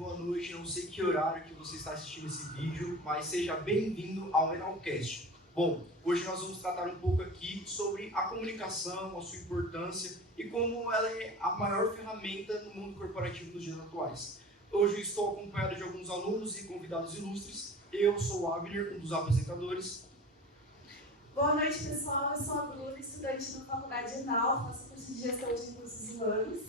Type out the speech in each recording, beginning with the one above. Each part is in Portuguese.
boa noite, não sei que horário que você está assistindo esse vídeo, mas seja bem-vindo ao Menalcast. Bom, hoje nós vamos tratar um pouco aqui sobre a comunicação, a sua importância e como ela é a maior ferramenta no mundo corporativo dos dias atuais. Hoje eu estou acompanhado de alguns alunos e convidados ilustres. Eu sou o Abner, um dos apresentadores. Boa noite, pessoal. Eu sou a Bruna, estudante da Faculdade ENAL, faço curso de Gestão de Recursos Humanos.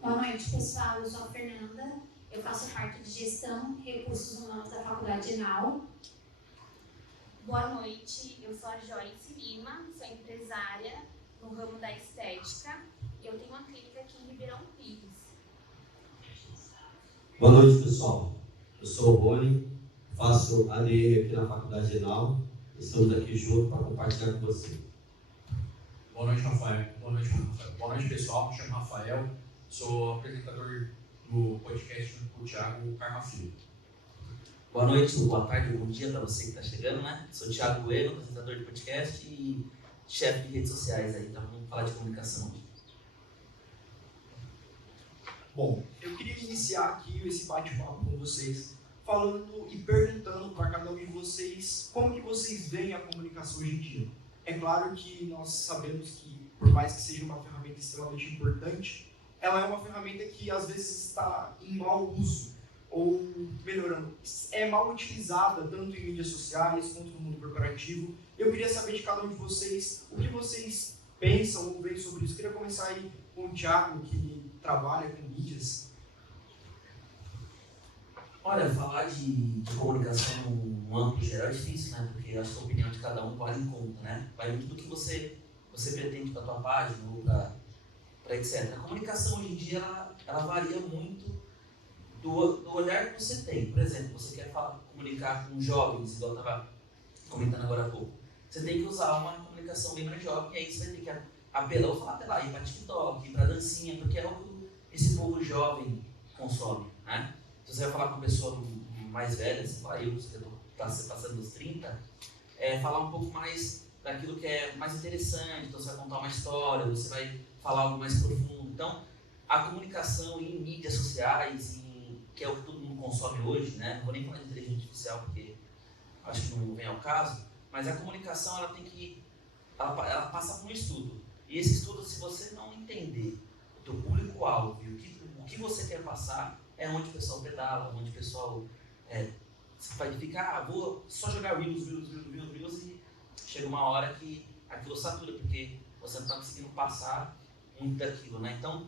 Boa noite, pessoal. Eu sou a Fernanda. Eu faço parte de Gestão e Recursos Humanos da Faculdade ENAL. Boa noite, eu sou a Joyce Lima, sou empresária no ramo da estética e eu tenho uma clínica aqui em Ribeirão Pires. Boa noite, pessoal. Eu sou o Rony, faço ADM aqui na Faculdade ENAL. Estamos aqui juntos para compartilhar com você. Boa noite, Rafael. Boa noite, pessoal. Me chamo Rafael, sou apresentador do podcast do Thiago Carma Filho. Boa noite, boa tarde, bom dia para você que está chegando, né? Sou o Thiago Bueno, apresentador de podcast e chefe de redes sociais aí, então vamos falar de comunicação. Bom, eu queria iniciar aqui esse bate-papo com vocês, falando e perguntando para cada um de vocês como que vocês veem a comunicação hoje em dia. É claro que nós sabemos que, por mais que seja uma ferramenta extremamente importante, ela é uma ferramenta que às vezes está em mau uso, ou, melhorando, é mal utilizada tanto em mídias sociais quanto no mundo corporativo. Eu queria saber de cada um de vocês o que vocês pensam ou veem sobre isso. Eu queria começar aí com o Thiago, que trabalha com mídias. Olha, falar de comunicação no amplo geral é difícil, né? Porque acho que a opinião de cada um vale em conta, né? Vai muito do que você pretende para a tua página ou para etc. A comunicação hoje em dia, ela varia muito do olhar que você tem. Por exemplo, você quer comunicar com jovens, igual eu estava comentando agora há pouco. Você tem que usar uma comunicação bem mais jovem, e aí você vai ter que apelar, ou falar até lá, ir para TikTok, ir para dancinha, porque é o que esse povo jovem consome, né? Se você vai falar com uma pessoa mais velha, você fala, eu estou passando dos 30, falar um pouco mais daquilo que é mais interessante, então você vai contar uma história, você vai falar algo mais profundo. Então, a comunicação em mídias sociais, que é o que todo mundo consome hoje, né? Não vou nem falar de inteligência artificial, porque acho que não vem ao caso, mas a comunicação, ela passa por um estudo. E esse estudo, se você não entender o teu público-alvo e o que você quer passar, é onde o pessoal pedala, onde o pessoal vai ficar, vou só jogar Reels, e chega uma hora que aquilo satura, porque você não está conseguindo passar muito daquilo, né? Então,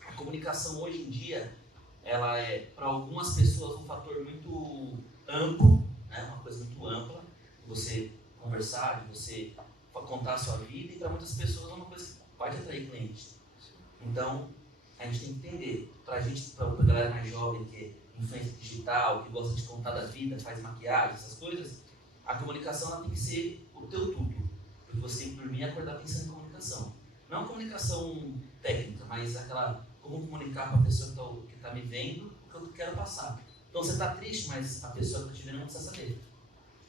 a comunicação hoje em dia, ela é, para algumas pessoas, um fator muito amplo, né? Uma coisa muito ampla, de você conversar, de você contar a sua vida, e para muitas pessoas é uma coisa que pode atrair clientes. Então, a gente tem que entender, para a galera mais jovem, que é influência digital, que gosta de contar da vida, faz maquiagem, essas coisas, a comunicação ela tem que ser o teu tudo, porque você tem que dormir e acordar pensando em comunicação. Não comunicação técnica, mas aquela, como comunicar para a pessoa que está me vendo o que eu quero passar. Então você está triste, mas a pessoa que está te vendo não precisa saber.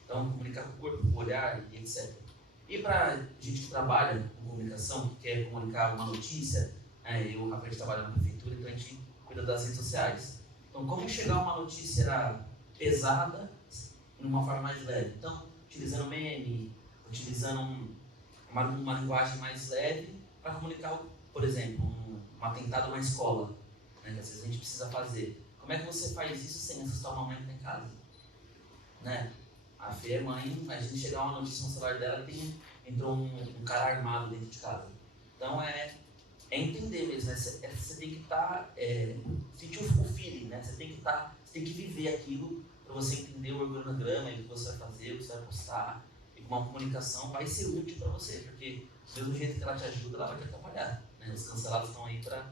Então, comunicar com o corpo, com o olhar e etc. E para gente que trabalha com comunicação, que quer comunicar uma notícia, eu e o Rafael trabalha na prefeitura, então a gente cuida das redes sociais. Então, como chegar uma notícia pesada de uma forma mais leve? Então, utilizando meme, utilizando uma linguagem mais leve para comunicar, por exemplo, um atentado a uma escola, né, que às vezes a gente precisa fazer. Como é que você faz isso sem assustar uma mãe que está em casa? Né? A Fê é mãe, a gente chegar uma notícia no celular dela que entrou um cara armado dentro de casa. Então é entender mesmo, né? Você tem que estar, sentir o feeling, né? Você tem que viver aquilo para você entender o organograma, o que você vai fazer, o que você vai postar. E com uma comunicação vai ser útil para você, porque do mesmo jeito que ela te ajuda, ela vai te atrapalhar. Né? Os cancelados estão aí para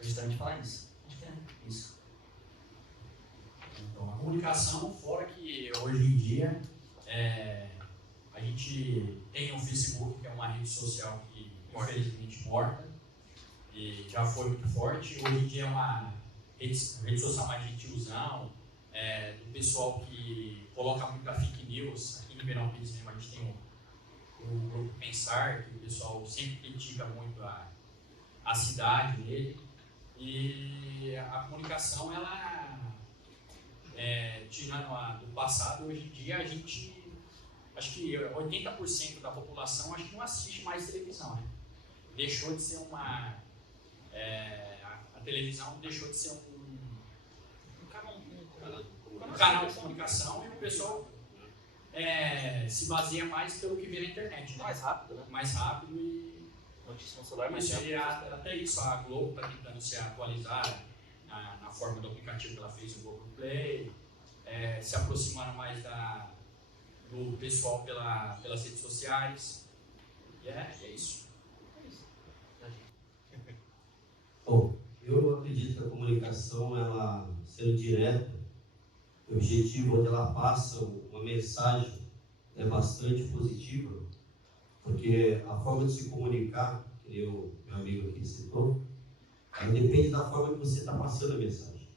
justamente falar isso. Acho que é isso. Então, a comunicação, fora que hoje em dia a gente tem o Facebook, que é uma rede social que infelizmente morta, e já foi muito forte. Hoje em dia é uma rede social mais de tiozão, do pessoal que coloca muita fake news. Aqui em Ribeirão Pires mesmo a gente tem o grupo Pensar, que o pessoal sempre critica muito a cidade dele. E a comunicação, ela tirando a do passado, hoje em dia a gente, acho que 80% da população acho que não assiste mais televisão, né? Deixou de ser uma, a televisão deixou de ser um canal de comunicação, e o pessoal se baseia mais pelo que vê na internet, né? Mais rápido, né? Mais rápido e Notícia no celular, isso, mais rápido. até isso, a Globo está tentando se atualizar na forma do aplicativo que ela fez, o Google Play, se aproximando mais do pessoal pelas redes sociais. E é isso. Bom, eu acredito que a comunicação, ela sendo direta, objetivo, onde ela passa uma mensagem bastante positiva, porque a forma de se comunicar, que o meu amigo aqui citou, ela depende da forma que você está passando a mensagem.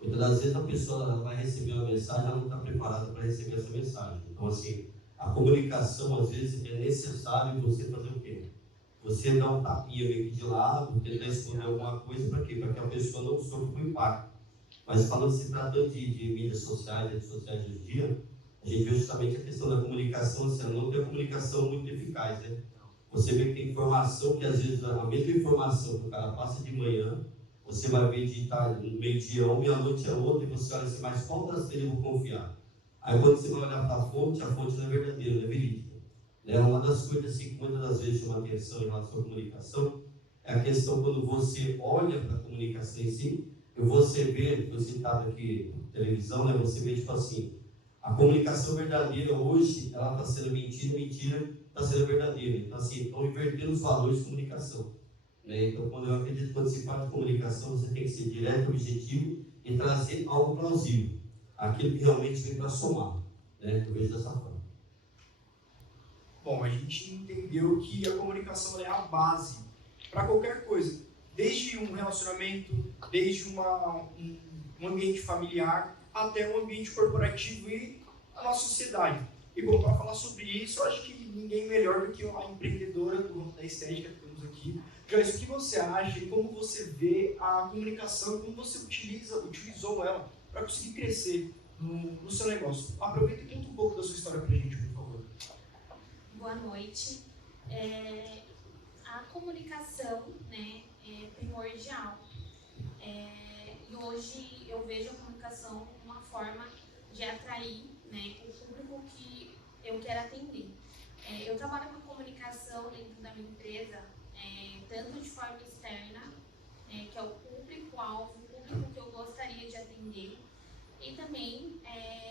Muitas das vezes a pessoa ela vai receber uma mensagem, ela não está preparada para receber essa mensagem. Então, assim, a comunicação, às vezes, é necessário você fazer o quê? Você dá um tapinha meio que de lado, tentar esconder alguma coisa, para quê? Para que a pessoa não sofra o impacto. Mas falando, se tratando de mídias sociais, redes sociais de hoje em dia, a gente vê justamente a questão da comunicação, assim, não tem a comunicação muito eficaz, né? Você vê que tem informação que, às vezes, a mesma informação que o cara passa de manhã, você vai ver de no meio-dia uma e à noite é outra, e você olha assim, mas qual das três eu vou confiar? Aí quando você vai olhar para a fonte não é verdadeira, não é verídica. Uma das coisas assim, que muitas das vezes chama atenção em relação à comunicação, é a questão quando você olha para a comunicação em si, e você vê, foi citado aqui na televisão, né, você vê tipo assim, a comunicação verdadeira hoje, ela está sendo mentira está sendo verdadeira. Então assim, estão invertendo os valores de comunicação. Né? Então quando eu acredito que quando se fala de comunicação, você tem que ser direto, objetivo e trazer algo plausível. Aquilo que realmente vem para somar. Né? Eu vejo dessa forma. Bom, a gente entendeu que a comunicação é a base para qualquer coisa. Desde um relacionamento, desde um ambiente familiar, até um ambiente corporativo e a nossa sociedade. E bom, para falar sobre isso, eu acho que ninguém melhor do que a empreendedora do ramo da estética que temos aqui. Joyce, o que você acha e como você vê a comunicação, como você utilizou ela para conseguir crescer no seu negócio? Aproveita e conta um pouco da sua história para a gente, por favor. Boa noite. A comunicação, né, é primordial. E hoje eu vejo a comunicação como uma forma de atrair, né, o público que eu quero atender. Eu trabalho com comunicação dentro da minha empresa, tanto de forma externa, que é o público-alvo, o público que eu gostaria de atender, e também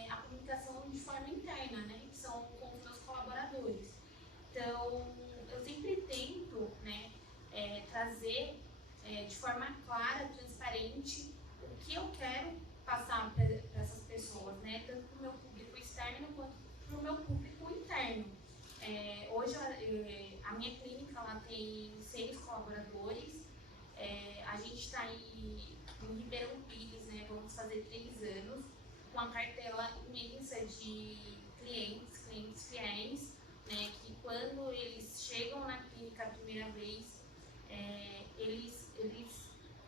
a comunicação de forma interna, né, que são com os meus colaboradores. Então, eu sempre tento, né, trazer de forma clara, transparente, o que eu quero passar para essas pessoas, né, tanto para o meu público externo quanto para o meu público interno. Hoje, a minha clínica ela tem 6 colaboradores, a gente está em Ribeirão Pires, né, vamos fazer 3 anos, com a cartela imensa de clientes fiéis, né, que quando eles chegam na clínica a primeira vez, eles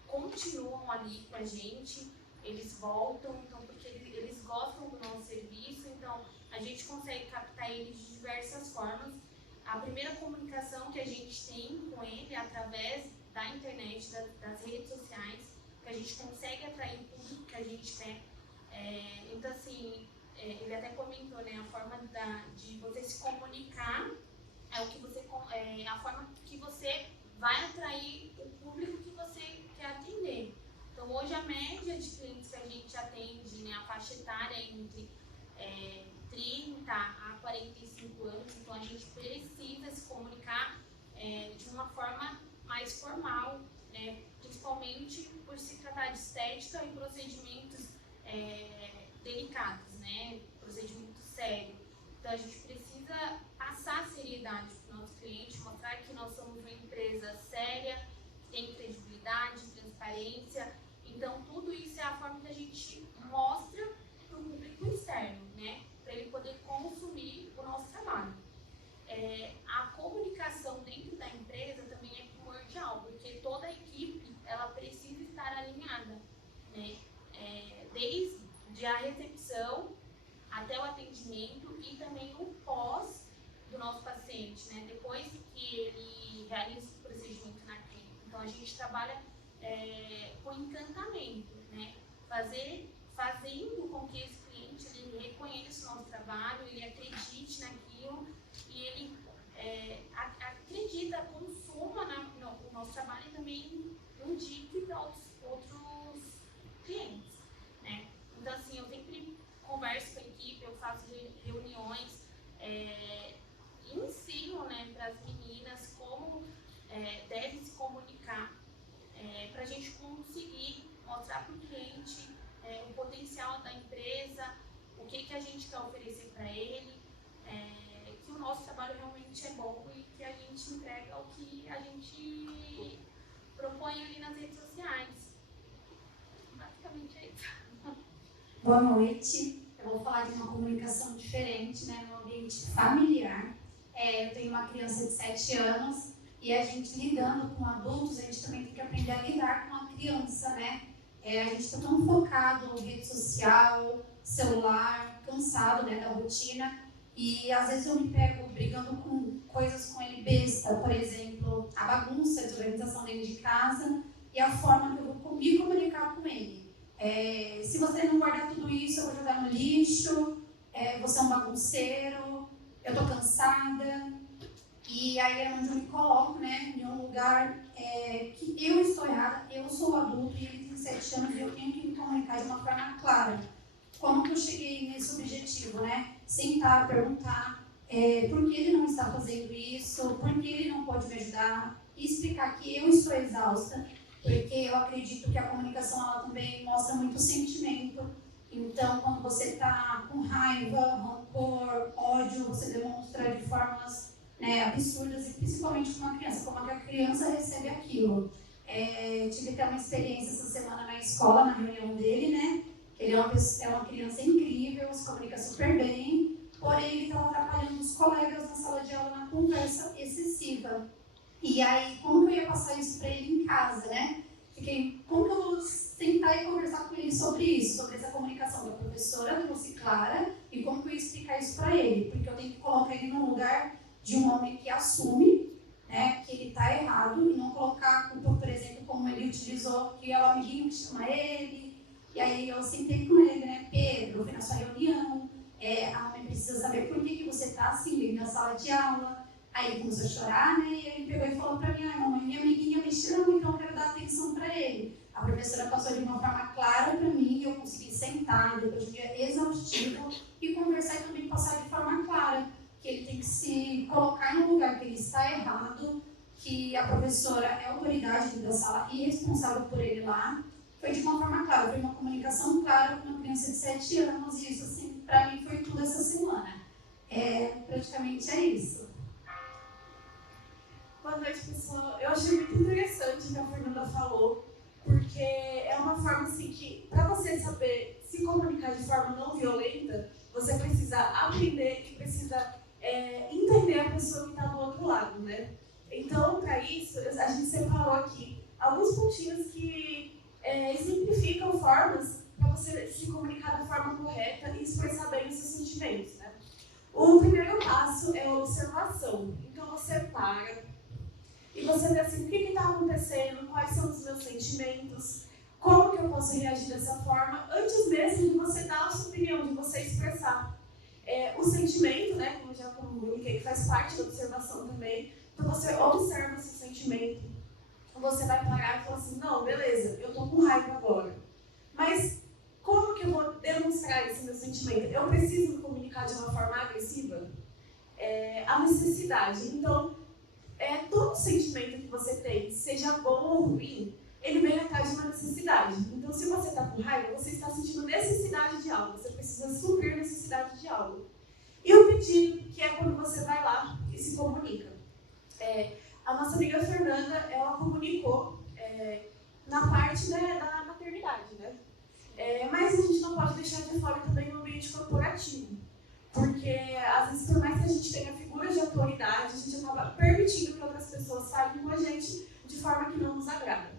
continuam ali com a gente, eles voltam, então, porque eles gostam do nosso serviço, então a gente consegue captar eles de diversas formas. A primeira comunicação que a gente tem com ele é através da internet, das redes sociais, que a gente consegue atrair o público que a gente quer. Então, assim, ele até comentou, né, a forma de você se comunicar é a forma que você vai atrair o público que você quer atender. Então, hoje a média de clientes que a gente atende, né, a faixa etária é entre 30 a 45 anos, então a gente precisa se comunicar de uma forma mais formal, né, principalmente por se tratar de estética e procedimentos delicados, né, procedimento sério. Então a gente precisa passar seriedade para o nosso cliente, mostrar que nós somos uma empresa séria, que tem credibilidade, transparência. Então tudo isso é a forma que a gente mostra para o público externo, né, para ele poder consumir o nosso trabalho. A comunicação dentro da empresa também é primordial, porque toda a equipe ela precisa estar alinhada, né? Desde a recepção até o atendimento e também o pós do nosso paciente, né? Depois que ele realiza o procedimento na clínica. Então, a gente trabalha com encantamento, né? Fazendo com que esse cliente ele reconheça o nosso trabalho, ele acredite naquilo e ele acredita, consuma o nosso trabalho e também indique para outros clientes, né? Então, assim, eu sempre converso com a equipe, eu faço reuniões, ensino, né, para as meninas como devem se comunicar, para a gente conseguir mostrar para o cliente o potencial da empresa, o que a gente quer oferecer para ele, que o nosso trabalho realmente é bom e que a gente entrega o que a gente propõe ali nas redes sociais. Basicamente é isso. Boa noite. Eu vou falar de uma comunicação diferente, né, no ambiente familiar. Eu tenho uma criança de 7 anos e a gente lidando com adultos, a gente também tem que aprender a lidar com a criança, né? A gente está tão focado em rede social, celular, cansado, né, da rotina. E às vezes eu me pego brigando com coisas com ele besta, por exemplo, a bagunça, a desorganização dentro de casa e a forma que eu vou me comunicar com ele. Se você não guardar tudo isso, eu vou jogar no lixo, você é um bagunceiro, eu tô cansada. E aí é onde eu me coloco, né, em um lugar que eu estou errada, eu sou adulto e ele tem 7 anos e eu tenho que me comunicar de uma forma clara. Como que eu cheguei nesse objetivo, né? Sentar, perguntar por que ele não está fazendo isso, por que ele não pode me ajudar, e explicar que eu estou exausta, porque eu acredito que a comunicação ela também mostra muito sentimento. Então, quando você está com raiva, rancor, ódio, você demonstra de formas absurdas, e principalmente com uma criança, como é que a criança recebe aquilo. Tive até uma experiência essa semana na escola, na reunião dele, né? Ele é uma criança incrível, se comunica super bem, porém ele estava atrapalhando os colegas na sala de aula na conversa excessiva. E aí, como que eu ia passar isso para ele em casa, né? Como que eu vou sentar e conversar com ele sobre isso, sobre essa comunicação da professora, trouxe clara, e como que eu ia explicar isso para ele? Porque eu tenho que colocar ele num lugar de um homem que assume, né, que ele está errado, e não colocar a culpa, por exemplo, como ele utilizou, que é o amiguinho que chama ele. E aí eu sentei com ele, né, Pedro, eu fui na sua reunião, a mãe precisa saber por que você está assim, dentro da sala de aula. Aí ele começou a chorar, né, e ele pegou e falou para mim, mamãe, minha amiguinha me chama, então eu quero dar atenção para ele. A professora passou de uma forma clara para mim, e eu consegui sentar, depois de um dia exaustivo, e conversar e também passar de forma clara, que ele tem que se colocar no lugar que ele está errado, que a professora é a autoridade dentro da sala e responsável por ele lá. Foi de uma forma clara, foi uma comunicação clara com uma criança de 7 anos, e isso, assim, para mim foi tudo essa semana. Praticamente é isso. Boa noite, pessoal. Eu achei muito interessante o que a Fernanda falou, porque é uma forma assim que, para você saber se comunicar de forma não violenta, você precisa aprender e precisa entender a pessoa que está do outro lado, né? Então, para isso, a gente separou aqui alguns pontinhos que exemplificam formas para você se comunicar da forma correta e expressar bem os seus sentimentos, né? O primeiro passo é a observação. Então, você para e você vê assim, o que está acontecendo, quais são os meus sentimentos, como que eu posso reagir dessa forma, antes mesmo de você dar a sua opinião, de você expressar. O sentimento, né, como eu já comuniquei, que faz parte da observação também. Então, você observa o seu sentimento. Você vai parar e falar assim, não, beleza, eu tô com raiva agora. Mas como que eu vou demonstrar esse meu sentimento? Eu preciso me comunicar de uma forma agressiva? A necessidade. Então, todo sentimento que você tem, seja bom ou ruim, ele vem atrás de uma necessidade. Então, se você está com raiva, você está sentindo necessidade de algo. Você precisa suprir necessidade de algo. E o pedido, que é quando você vai lá e se comunica. A nossa amiga Fernanda, ela comunicou na parte da maternidade, né? Mas a gente não pode deixar de fora também o ambiente corporativo. Porque, às vezes, por mais que a gente tenha figuras de autoridade, a gente acaba permitindo que outras pessoas falem com a gente de forma que não nos agrada.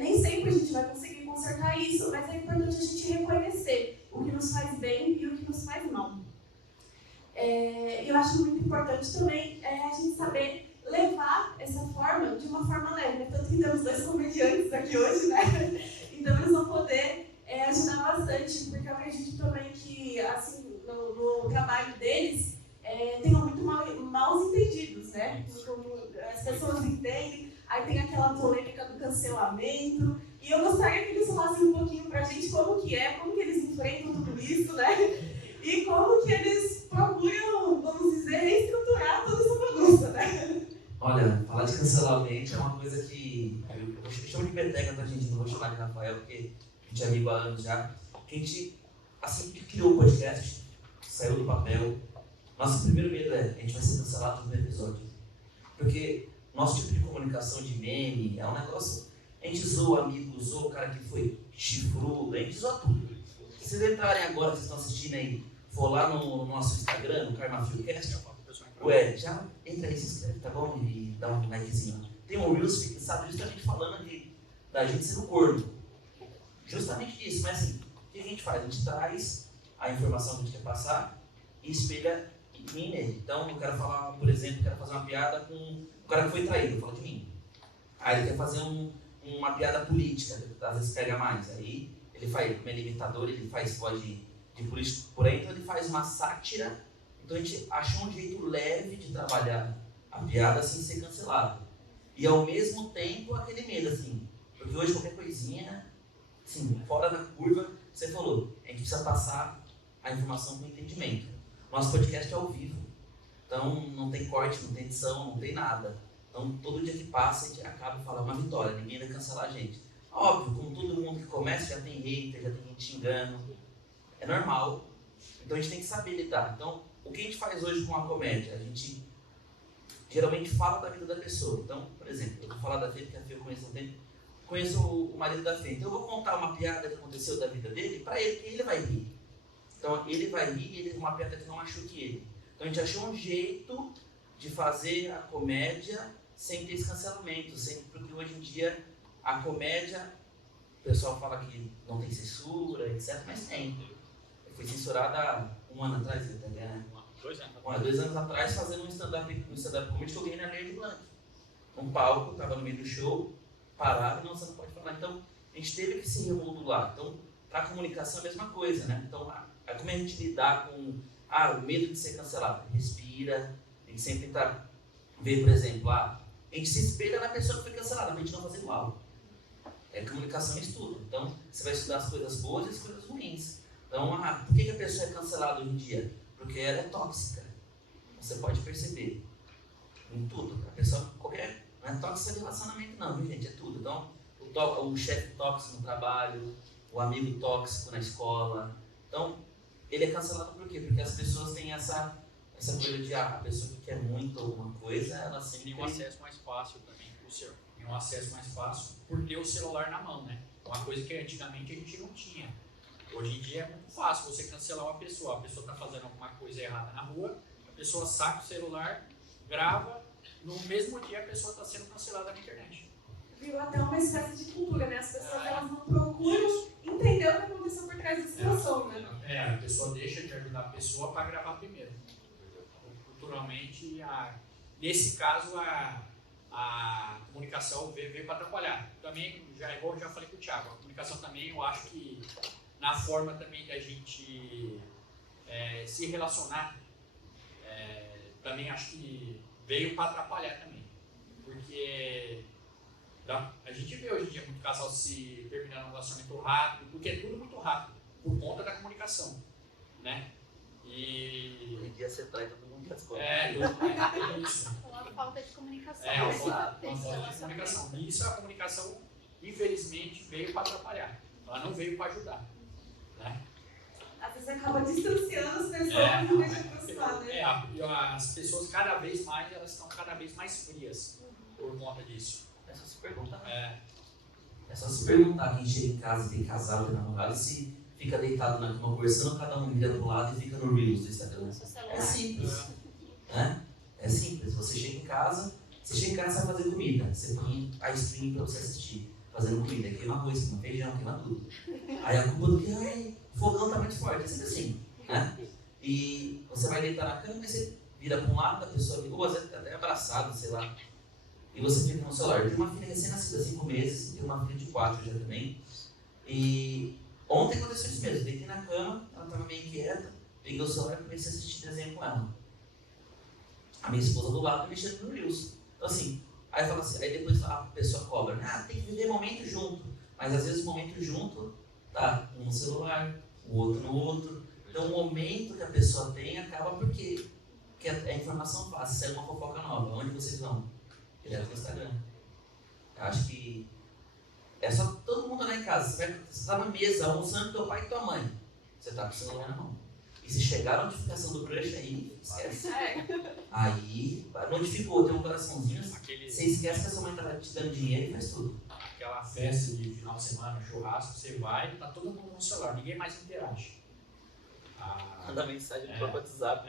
Nem sempre a gente vai conseguir consertar isso, mas é importante a gente reconhecer o que bem e o que nos faz mal. Eu acho muito importante também a gente saber levar essa forma de uma forma leve, né? Tanto que temos 2 comediantes aqui hoje, né? Então eles vão poder ajudar bastante, porque eu acredito também que, assim, no trabalho deles, tenham muito mal entendidos, né? As pessoas entendem, aí tem aquela polêmica do cancelamento, e eu gostaria que eles falassem um pouquinho pra gente como que eles enfrentam tudo isso, né? E como que eles procuram, vamos dizer, reestruturar toda essa bagunça, né? Olha, falar de cancelamento é uma coisa que eu chamo de peteca, tá, gente? Não vou chamar de Rafael, porque a gente é amigo há anos já. Que a gente, assim que criou o podcast, saiu do papel, nosso primeiro medo a gente vai ser cancelado no primeiro episódio. Porque nosso tipo de comunicação de meme é um negócio, a gente zoa o amigo, zoa o cara que foi chifrudo, a gente zoa tudo. Se vocês entrarem agora, vocês estão assistindo aí, for lá no nosso Instagram, no KarmaFilmCast, já entra aí, se inscreve, tá bom? E dá um likezinho. Tem um Reels fixado justamente falando da gente ser um gordo. Justamente disso, mas assim, o que a gente faz? A gente traz a informação que a gente quer passar e espelha em mim nele. Então, eu quero falar, por exemplo, quero fazer uma piada com o cara que foi traído, fala de mim. Aí ele quer fazer uma piada política, às vezes pega mais. Aí ele faz, como ele é imitador, ele faz voz de político por aí, então ele faz uma sátira. Então a gente achou um jeito leve de trabalhar a piada sem ser cancelado. E ao mesmo tempo aquele medo, assim, porque hoje qualquer coisinha, assim, fora da curva, você falou, a gente precisa passar a informação com entendimento. Nosso podcast é ao vivo, então não tem corte, não tem edição, não tem nada. Então todo dia que passa a gente acaba de falar uma vitória, ninguém vai cancelar a gente. Óbvio, como todo mundo que começa já tem hater, já tem gente xingando, é normal. Então a gente tem que saber lidar. Então, o que a gente faz hoje com a comédia? A gente geralmente fala da vida da pessoa. Então, por exemplo, eu vou falar da Fê, porque a Fê eu conheço há um tempo. Conheço o marido da Fê. Então eu vou contar uma piada que aconteceu da vida dele para ele, que ele vai rir. Então ele vai rir e ele uma piada que não machuque ele. Então a gente achou um jeito de fazer a comédia sem ter esse cancelamento. Porque hoje em dia a comédia, o pessoal fala que não tem censura, etc. Mas tem. Foi censurada 1 ano atrás, né? 2 anos atrás, fazendo um stand-up comedy que eu ganhei na Lei de Blanc. Um palco, estava no meio do show, parado, não, você não pode falar. Então, a gente teve que se remodular. Então, para a comunicação é a mesma coisa, né? Então, como a gente lidar com o medo de ser cancelado? Respira, tem que sempre tentar ver, por exemplo, a gente se espelha na pessoa que foi cancelada, mas a gente não fazer igual. Comunicação é estudo. Então, você vai estudar as coisas boas e as coisas ruins. Então, por que a pessoa é cancelada hoje em dia? Porque ela é tóxica. Você pode perceber em tudo. A pessoa, não é tóxica de relacionamento não, viu, gente? É tudo. Então, o chefe tóxico no trabalho, o amigo tóxico na escola. Então, ele é cancelado por quê? Porque as pessoas têm essa coisa de a pessoa que quer muito alguma coisa, ela sempre... Tem um acesso mais fácil também, o senhor. Tem um acesso mais fácil por ter o celular na mão, né? Uma coisa que antigamente a gente não tinha. Hoje em dia é muito fácil você cancelar uma pessoa. A pessoa está fazendo alguma coisa errada na rua, a pessoa saca o celular, grava, no mesmo dia a pessoa está sendo cancelada na internet. Virou até uma espécie de cultura, né? As pessoas elas não procuram entender o que aconteceu por trás da situação, né? A pessoa deixa de ajudar a pessoa para gravar primeiro. Culturalmente, nesse caso, a comunicação veio para atrapalhar. Também, igual eu já falei com o Thiago, a comunicação também, eu acho que na forma também da gente se relacionar, também acho que veio para atrapalhar também. Porque a gente vê hoje em dia muito casal se terminando um relacionamento rápido, porque é tudo muito rápido, por conta da comunicação, né? E... Hoje em dia você traz todo mundo das coisas. Isso. Uma falta de comunicação. Uma falta de comunicação. E isso, a comunicação, infelizmente, veio para atrapalhar. Ela não veio para ajudar. Né? Às vezes acaba distanciando as pessoas e deixa aproximar, né? As pessoas cada vez mais, elas estão cada vez mais frias por conta disso. É só se perguntar. É só se perguntar quem chega em casa, tem casal, tem namorado, se fica deitado na cama conversando, cada um vira pro lado e fica no Reels do Instagram. É simples. Né? É simples. Você chega em casa, você vai fazer comida, você põe a stream para você assistir. fazendo comida, queima arroz, queima feijão, queima tudo. Aí a culpa do que, ai, o fogão tá muito forte, é sempre assim, né? E você vai deitar na cama e você vira para um lado, a pessoa vira, ou às vezes até abraçado, sei lá, e você fica no celular. Eu tenho uma filha recém-nascida, 5 meses, tenho uma filha de 4 já também, e ontem aconteceu isso mesmo, deitei na cama, ela estava meio inquieta, peguei o celular e comecei a assistir desenho com ela. A minha esposa do lado mexendo no Reels. Então assim, aí fala assim, aí depois a pessoa cobra, né? Tem que viver momento junto, mas às vezes o momento junto tá um no celular, o outro no outro. Então o momento que a pessoa tem acaba porque que a informação fácil, sai uma fofoca nova. Onde vocês vão? Direto no Instagram. Eu acho que é só todo mundo lá em casa. Você está na mesa almoçando com teu pai e tua mãe. Você está com o celular na mão. E se chegar a notificação do crush aí, esquece. Aí, notificou, tem um coraçãozinho, você esquece que a sua mãe está te dando dinheiro e faz tudo. Aquela festa de final de semana, churrasco, você vai, tá todo mundo no celular, ninguém mais interage. Manda mensagem no próprio WhatsApp.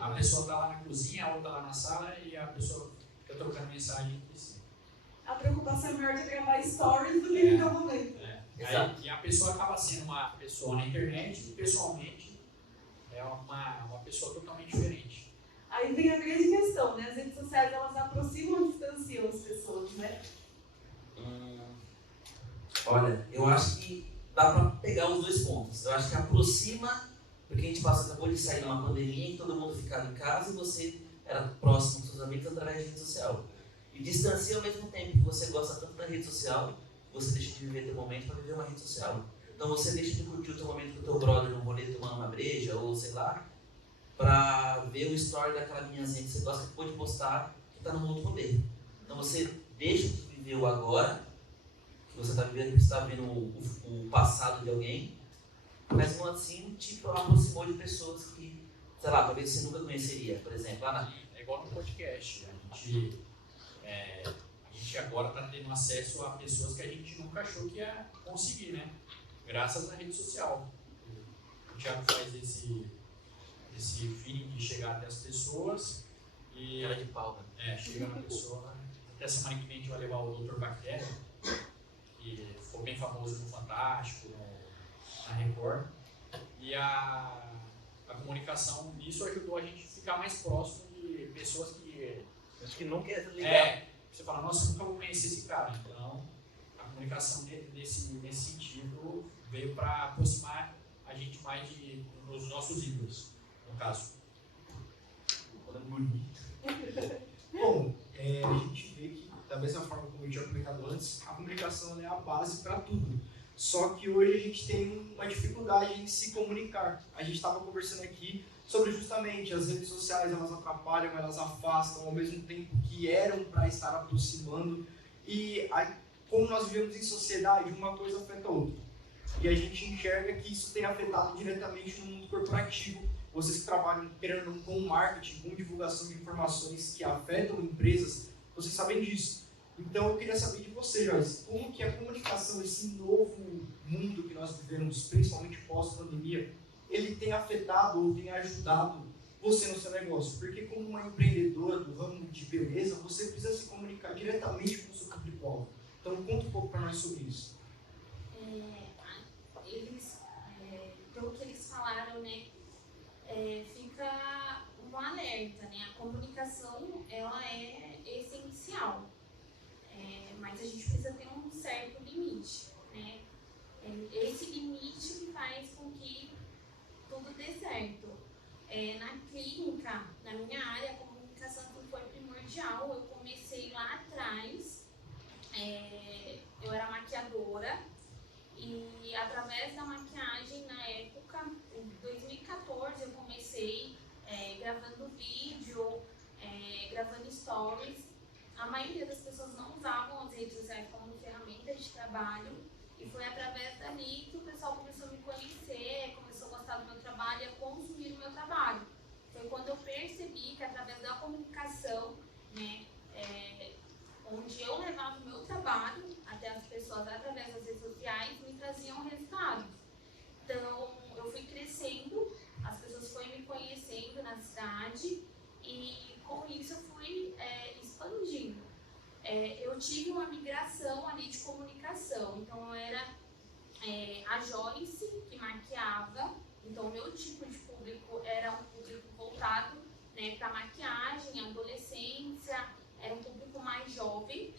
A pessoa está lá na cozinha, a outra lá na sala e a pessoa fica trocando mensagem entre si. A preocupação é maior de gravar stories do que viver o momento. Aí, e a pessoa acaba sendo uma pessoa na internet e pessoalmente é uma pessoa totalmente diferente. Aí vem a grande questão, né? As redes sociais, elas aproximam ou distanciam as pessoas, né? Olha, eu acho que dá para pegar os dois pontos. Eu acho que aproxima, porque a gente acabou de sair de uma pandemia em que todo mundo ficava em casa e você era próximo dos seus amigos através de rede social. E distancia ao mesmo tempo que você gosta tanto da rede social, você deixa de viver teu momento para viver uma rede social. Então você deixa de curtir o teu momento com o teu brother num rolê tomando uma breja ou sei lá, para ver o story daquela meninazinha que você gosta que pode postar que está num outro rolê. Então você deixa de viver o agora, que você está vivendo, que você está vendo o passado de alguém, mas mesmo assim te aproximou de pessoas que, sei lá, talvez você nunca conheceria, por exemplo. É igual no podcast, a gente agora está tendo acesso a pessoas que a gente nunca achou que ia conseguir, né? Graças à rede social. O Thiago faz esse feeling de chegar até as pessoas e... Cara de pau, né? Chega na pessoa. Até semana que vem a gente vai levar o Dr. Bactéria, que ficou bem famoso no Fantástico, na Record. E a comunicação nisso ajudou a gente a ficar mais próximo de pessoas que... Acho que nunca ia ligar. Você fala, nossa, eu nunca vou conhecer esse cara. Então, a comunicação nesse sentido veio para aproximar a gente mais dos nossos ídolos, no caso. Bom, a gente vê que, da mesma forma como eu tinha comentado antes, a comunicação é a base para tudo. Só que hoje a gente tem uma dificuldade em se comunicar. A gente estava conversando aqui sobre justamente as redes sociais, elas atrapalham, elas afastam, ao mesmo tempo que eram para estar aproximando. E como nós vivemos em sociedade, uma coisa afeta a outra. E a gente enxerga que isso tem afetado diretamente no mundo corporativo. Vocês que trabalham, querendo ou não, com marketing, com divulgação de informações que afetam empresas, vocês sabem disso. Então eu queria saber de você, Joyce, como que a comunicação, esse novo mundo que nós vivemos, principalmente pós-pandemia, ele tem afetado ou tem ajudado você no seu negócio? Porque como uma empreendedora do ramo de beleza, você precisa se comunicar diretamente com o seu público-alvo. Então conta um pouco para nós sobre isso. Pelo que eles falaram, né, fica um alerta, né? A comunicação, ela é essencial, mas a gente precisa ter um certo limite, né? Esse limite que faz com que tudo dê certo. Na clínica, na minha área, a comunicação foi primordial. Eu comecei lá atrás, eu era maquiadora e através da maquiagem, na época, em 2014, eu comecei gravando vídeo, gravando stories. A maioria das pessoas não usavam as redes sociais como ferramenta de trabalho e foi através dali que o pessoal começou a me conhecer, começou a gostar do meu trabalho e a consumir o meu trabalho. Foi quando eu percebi que através da comunicação, né, onde eu levava o meu trabalho até as pessoas através das redes sociais, me traziam resultados. Então, eu fui crescendo, as pessoas foram me conhecendo na cidade e com isso eu fui expandindo. Eu tive uma migração ali de comunicação comunicação. Então eu era a Joyce que maquiava, então o meu tipo de público era um público voltado, né, para maquiagem, adolescência, era um público mais jovem.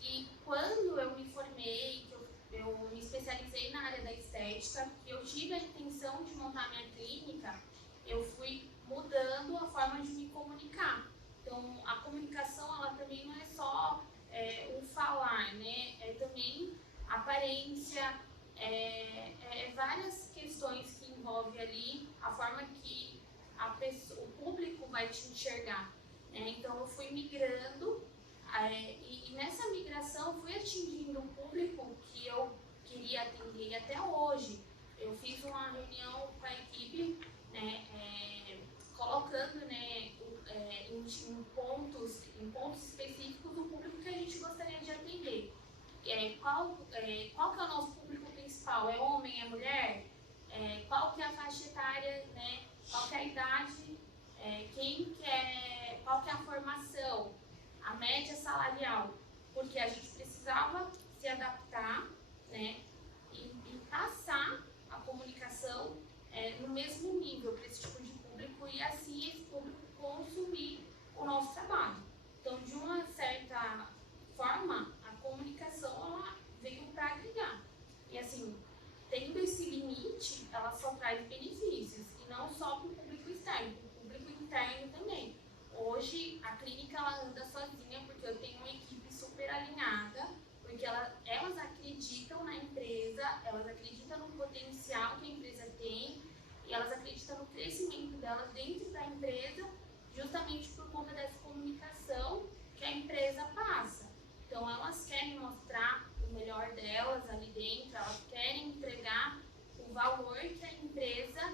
E quando eu me formei, que eu me especializei na área da estética, que eu tive a intenção de montar minha clínica, eu fui mudando a forma de me comunicar. Então, a comunicação, ela também não é só o falar, né? É também aparência, várias questões que envolvem ali a forma que o público vai te enxergar, né? Então, eu fui migrando e nessa migração fui atingindo um público que eu queria atender. E até hoje eu fiz uma reunião com a equipe, né, colocando, né, em pontos específicos o público que a gente gostaria de atender. Qual que é o nosso público principal? É homem, é mulher? Qual que é a faixa etária, né? Qual que é a idade? Qual que é a formação? A média salarial? Porque a gente precisava se adaptar, né, e passar a comunicação no mesmo nível para esse tipo de público e assim esse público consumir o nosso trabalho. Então, de uma certa forma, a comunicação ela veio para agregar. E assim, tendo esse limite, ela só traz benefícios, e não só para o público externo, para o público interno também. Hoje, a clínica ela anda sozinha porque eu tenho uma equipe super alinhada, porque elas acreditam na empresa, elas acreditam no potencial que a empresa tem, e elas acreditam no crescimento delas dentro da empresa, justamente por conta dessa comunicação que a empresa passa. Então, elas querem mostrar o melhor delas ali dentro, elas querem entregar o valor que a empresa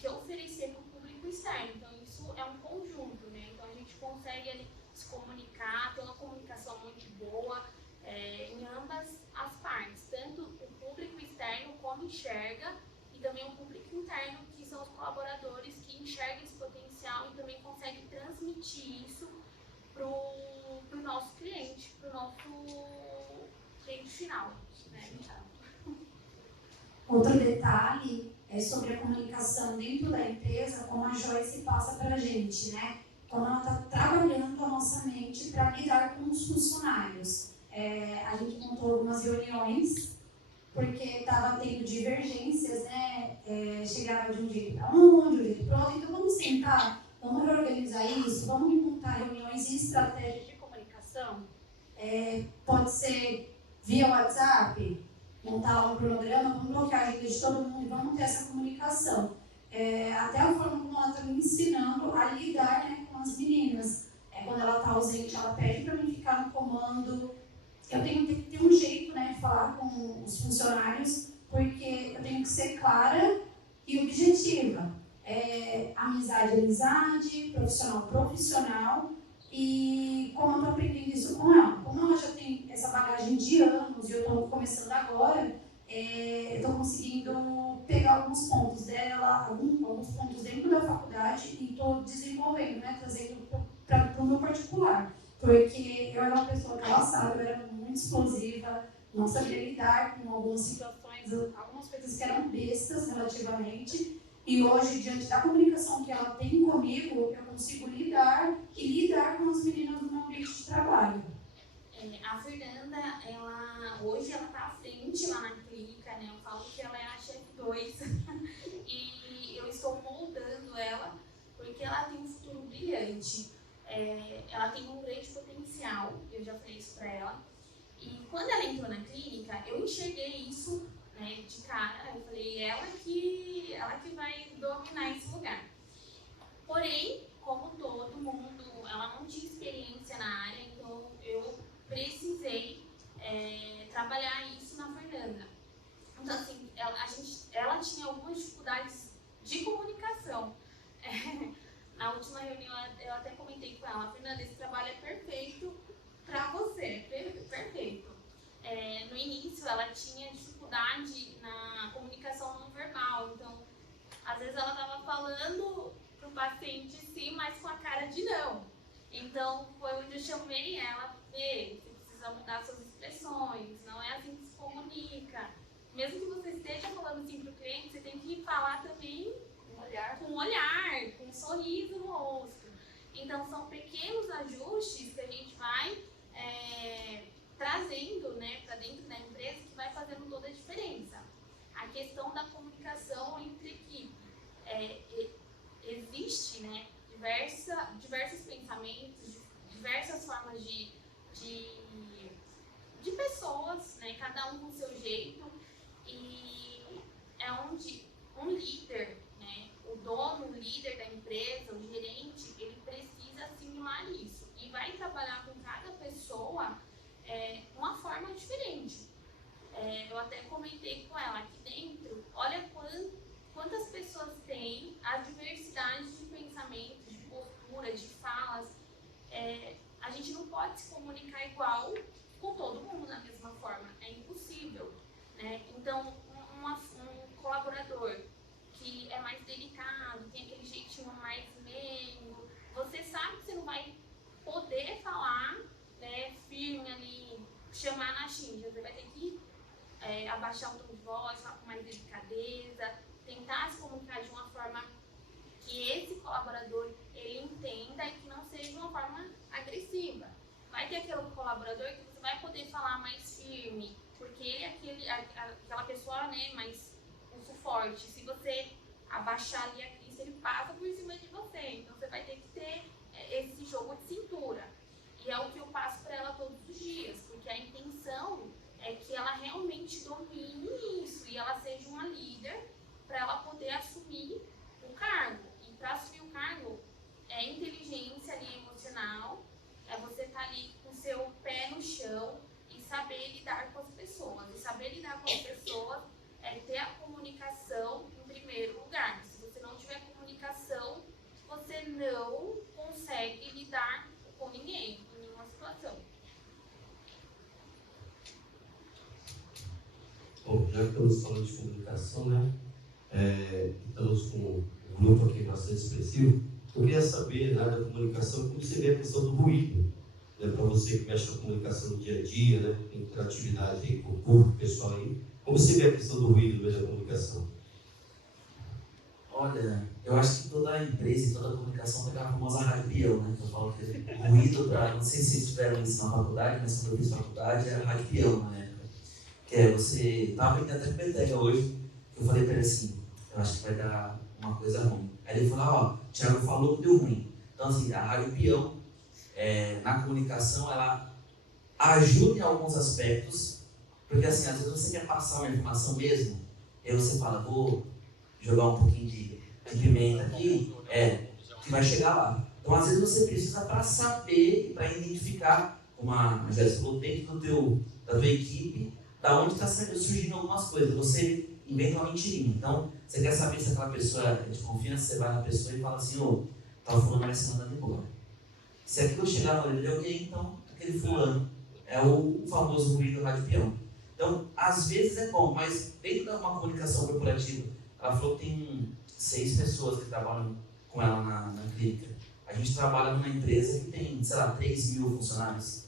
quer oferecer para o público externo. Então, isso é um conjunto, né? Então, a gente consegue ali se comunicar, ter uma comunicação muito boa em ambas as partes, tanto o público externo como enxerga, e também o público interno, que são os colaboradores que enxergam esse potencial e também conseguem transmitir isso para o nosso cliente, para o nosso cliente final, né? Outro detalhe é sobre a comunicação dentro da empresa, como a Joyce passa para a gente, né? Como ela está trabalhando a nossa mente para lidar com os funcionários. A gente montou algumas reuniões, porque estava tendo divergências, né? Chegava de um jeito para um, de um jeito para outro, então vamos sentar, vamos reorganizar isso, vamos montar reuniões e estratégias de comunicação. Pode ser via WhatsApp, montar lá um cronograma, vamos bloquear a agenda de todo mundo e vamos ter essa comunicação. Até a forma como ela está me ensinando a lidar, né, com as meninas. Quando ela está ausente, ela pede para mim ficar no comando. Eu tenho que ter um jeito, né, de falar com os funcionários, porque eu tenho que ser clara e objetiva. Amizade é amizade, profissional profissional. E como eu estou aprendendo isso com ela? Como ela já tem essa bagagem de anos e eu estou começando agora, eu estou conseguindo pegar alguns pontos dela, alguns pontos dentro da faculdade e estou desenvolvendo, né, trazendo para o meu particular. Porque eu era uma pessoa que ela sabe, eu era muito explosiva, não sabia lidar com algumas situações, algumas coisas que eram bestas relativamente. E hoje, diante da comunicação que ela tem comigo, eu consigo lidar com as meninas do meu ambiente de trabalho. A Fernanda, hoje ela está à frente lá na clínica, né? Eu falo que ela é a chefe 2 e eu estou moldando ela porque ela tem um futuro brilhante. Ela tem um grande potencial, eu já falei isso para ela. E quando ela entrou na clínica, eu enxerguei isso, né, de cara. Eu falei, ela que vai dominar esse lugar. Porém, como todo mundo, ela não tinha experiência na área, então eu precisei trabalhar isso na Fernanda. Então, assim, ela tinha algumas dificuldades de comunicação. Na última reunião, eu até comentei com ela, Fernanda, esse trabalho é perfeito para você, perfeito. No início, ela tinha dificuldade na comunicação não verbal, então, às vezes ela estava falando para o paciente sim, mas com a cara de não. Então, foi onde eu chamei ela, você precisa mudar suas expressões expressões, não é assim que se comunica. Mesmo que você esteja falando assim para o cliente, você tem que falar também com um olhar, com um sorriso no rosto. Então, são pequenos ajustes que a gente vai trazendo, né, para dentro da empresa, que vai fazendo toda a diferença. A questão da comunicação entre equipe. Existe, né, diversos pensamentos, diversas formas de pessoas, né, cada um com o seu jeito, e é onde um líder, né, o dono, o líder da empresa, o gerente, ele precisa assimilar isso e vai trabalhar com cada pessoa uma forma diferente. Eu até comentei com ela aqui dentro, olha quantas pessoas têm, a diversidade de pensamentos, de postura, de falas. A gente não pode se comunicar igual com todo mundo da mesma forma, é impossível, né? Então, um colaborador que é mais delicado, tem aquele jeitinho mais meigo, você sabe que você não vai poder falar, né, firme ali, chamar na xinga, você vai ter que abaixar o tom de voz, falar com mais delicadeza, tentar se comunicar de uma forma que esse colaborador ele entenda e que não seja uma forma agressiva. Vai ter aquele colaborador que você vai poder falar mais firme, porque ele é aquela pessoa, né, mais pulso forte. Se você abaixar ali a crista, ele passa por cima de você. Então você vai ter que ter esse jogo de cintura. E é o que eu passo para ela todos os dias, porque a intenção é que ela realmente domine isso e ela seja uma líder para ela poder assumir o cargo. E para assumir o cargo é inteligência ali emocional, é você estar ali com o seu pé no chão e saber lidar com as pessoas. E saber lidar com as pessoas é ter a comunicação em primeiro lugar. Se você não tiver comunicação, você não consegue lidar com ninguém, em nenhuma situação. Bom, já que estamos falando de comunicação, né? Estamos com um grupo aqui bastante expressivo. Eu queria saber, na área da comunicação, como você vê a questão do ruído. Né? Para você que mexe com a comunicação no dia a dia, né? Tem interatividade aí com o público, pessoal aí. Como você vê a questão do ruído no meio da comunicação? Olha, eu acho que toda empresa e toda comunicação tem aquela famosa rádio peão, né? Que eu falo que o ruído, não sei se vocês tiveram isso na faculdade, mas quando eu fiz faculdade era rádio peão na época. Que é você, estava aprendendo até com a Peteca hoje, que eu falei para ele assim, eu acho que vai dar uma coisa ruim. Aí ele falou, ó, o Thiago falou que deu ruim. Então assim, a rádio peão, na comunicação, ela ajuda em alguns aspectos, porque assim, às vezes você quer passar uma informação mesmo, aí você fala, vou jogar um pouquinho de pimenta aqui, que vai chegar lá. Então às vezes você precisa para saber e para identificar, como a Jéssica falou, dentro da tua equipe, da onde está surgindo algumas coisas. Você inventa uma mentirinha. Então, você quer saber se aquela pessoa é de confiança, você vai na pessoa e fala assim, tal fulano merece mandar embora. Se aquilo chegar na orelha de alguém, então aquele fulano é o famoso ruído rádio peão. Então, às vezes é bom, mas dentro de uma comunicação corporativa, ela falou que tem 6 pessoas que trabalham com ela na clínica. A gente trabalha numa empresa que tem, 3.000 funcionários.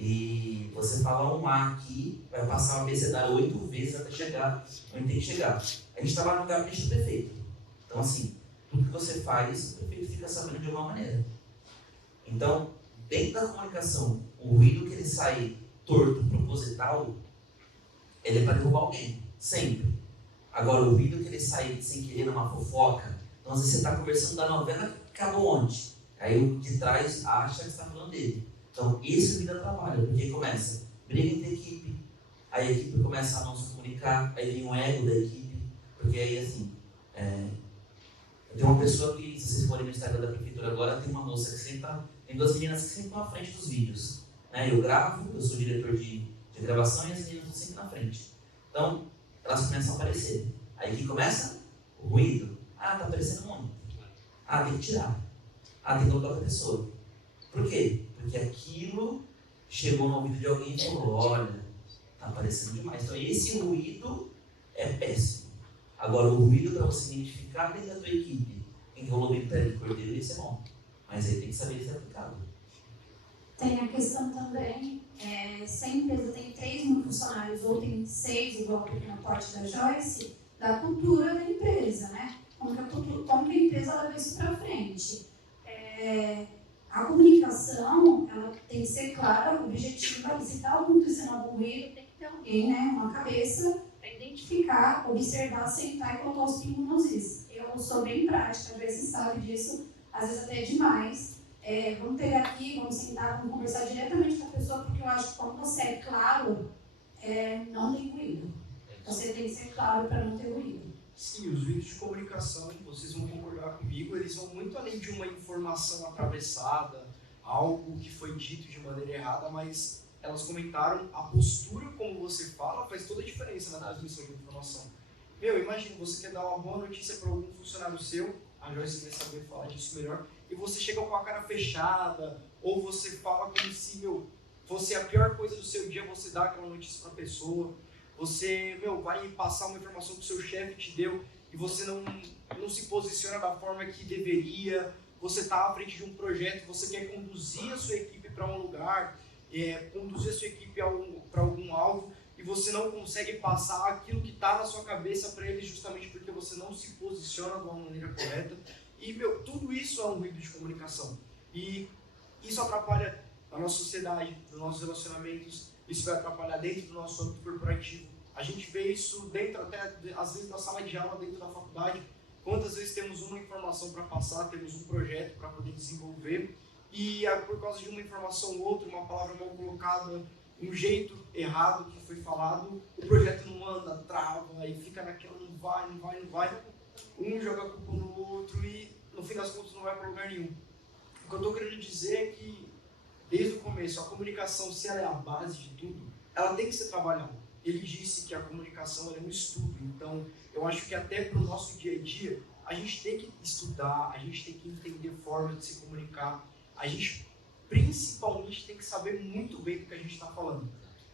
E você fala um A aqui, vai passar uma abecedário 8 vezes até chegar onde tem que chegar. A gente trabalha no gabinete do prefeito. Então, assim, tudo que você faz, o prefeito fica sabendo de alguma maneira. Então, dentro da comunicação, o ruído que ele sai torto, proposital, ele é para derrubar alguém, sempre. Agora, o ruído que ele sai sem querer numa fofoca, então às vezes você está conversando da novela que acabou ontem. Aí o de trás acha que está falando dele. Então, esse ruído atrapalha, porque começa briga entre equipe, aí a equipe começa a não se comunicar, aí vem o ego da equipe, porque aí assim, tem uma pessoa que, se vocês forem no Instagram da prefeitura agora, tem uma moça que sempre tem 2 meninas que sempre estão à frente dos vídeos. Né? Eu gravo, eu sou diretor de gravação e as meninas estão sempre na frente. Então, elas começam a aparecer. Aí que começa o ruído. Tá aparecendo muito. Tem que tirar. Tem que colocar outra pessoa. Por quê? Porque aquilo chegou no ouvido de alguém e falou, olha, tá aparecendo demais. Então esse ruído é péssimo. Agora o ruído para você identificar dentro da tua equipe, quem rolou bem pele de cordeiro, isso é bom. Mas aí tem que saber se é aplicado. Tem a questão também, se a empresa tem 3 mil funcionários ou tem 6, igual aqui no porte da Joyce, da cultura da empresa, né? Como que a empresa leva isso para frente. A comunicação, ela tem que ser clara, objetiva, se está acontecendo algum ruído, tem que ter alguém, né, uma cabeça, para identificar, observar, sentar e colocar os pingos nos is. Eu sou bem prática, às vezes sabe disso, às vezes até demais. Vamos pegar aqui, vamos sentar, vamos conversar diretamente com a pessoa, porque eu acho que quando você é claro, não tem ruído. Você tem que ser claro para não ter ruído. Sim, os vídeos de comunicação, vocês vão concordar comigo, eles vão muito além de uma informação atravessada, algo que foi dito de maneira errada, mas elas comentaram a postura como você fala faz toda a diferença na transmissão de informação. Imagina, você quer dar uma boa notícia para algum funcionário seu, a Joyce vai saber falar disso melhor, e você chega com a cara fechada, ou você fala como se, fosse a pior coisa do seu dia, você dá aquela notícia para a pessoa, você, vai passar uma informação que o seu chefe te deu, e você não se posiciona da forma que deveria, você está à frente de um projeto, você quer conduzir a sua equipe para um lugar, conduzir a sua equipe para algum alvo, e você não consegue passar aquilo que está na sua cabeça para eles justamente porque você não se posiciona de uma maneira correta. E, tudo isso é um ruído de comunicação. E isso atrapalha a nossa sociedade, os nossos relacionamentos, isso vai atrapalhar dentro do nosso âmbito corporativo. A gente vê isso dentro, até às vezes, da sala de aula, dentro da faculdade. Quantas vezes temos uma informação para passar, temos um projeto para poder desenvolver, e por causa de uma informação ou outra, uma palavra mal colocada, um jeito errado que foi falado, o projeto não anda, trava, e fica naquela, não vai. Um joga a culpa no outro e, no fim das contas, não vai para lugar nenhum. O que eu estou querendo dizer é que, desde o começo, a comunicação, se ela é a base de tudo, ela tem que ser trabalhada. Ele disse que a comunicação é um estudo, então eu acho que até para o nosso dia a dia, a gente tem que estudar, a gente tem que entender formas de se comunicar, a gente principalmente tem que saber muito bem do que a gente está falando.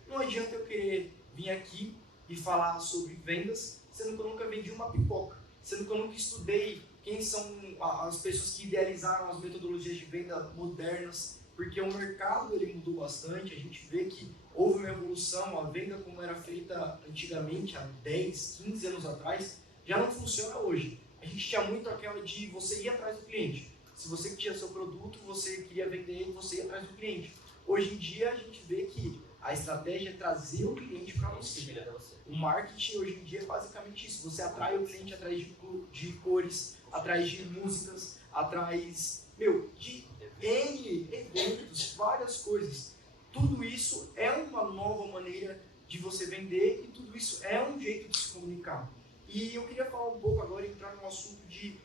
Não adianta eu querer vir aqui e falar sobre vendas, sendo que eu nunca vendi uma pipoca, sendo que eu nunca estudei quem são as pessoas que idealizaram as metodologias de venda modernas, porque o mercado ele mudou bastante, a gente vê que houve uma evolução, a venda como era feita antigamente, há 10, 15 anos atrás, já não funciona hoje. A gente tinha muito aquela de você ir atrás do cliente. Se você tinha seu produto, você queria vender ele, você ia atrás do cliente. Hoje em dia a gente vê que a estratégia é trazer o cliente para você. O marketing hoje em dia é basicamente isso. Você atrai o cliente atrás de cores, atrás de músicas, atrás de N eventos, várias coisas. Tudo isso é uma nova maneira de você vender e tudo isso é um jeito de se comunicar. E eu queria falar um pouco agora, entrar no assunto de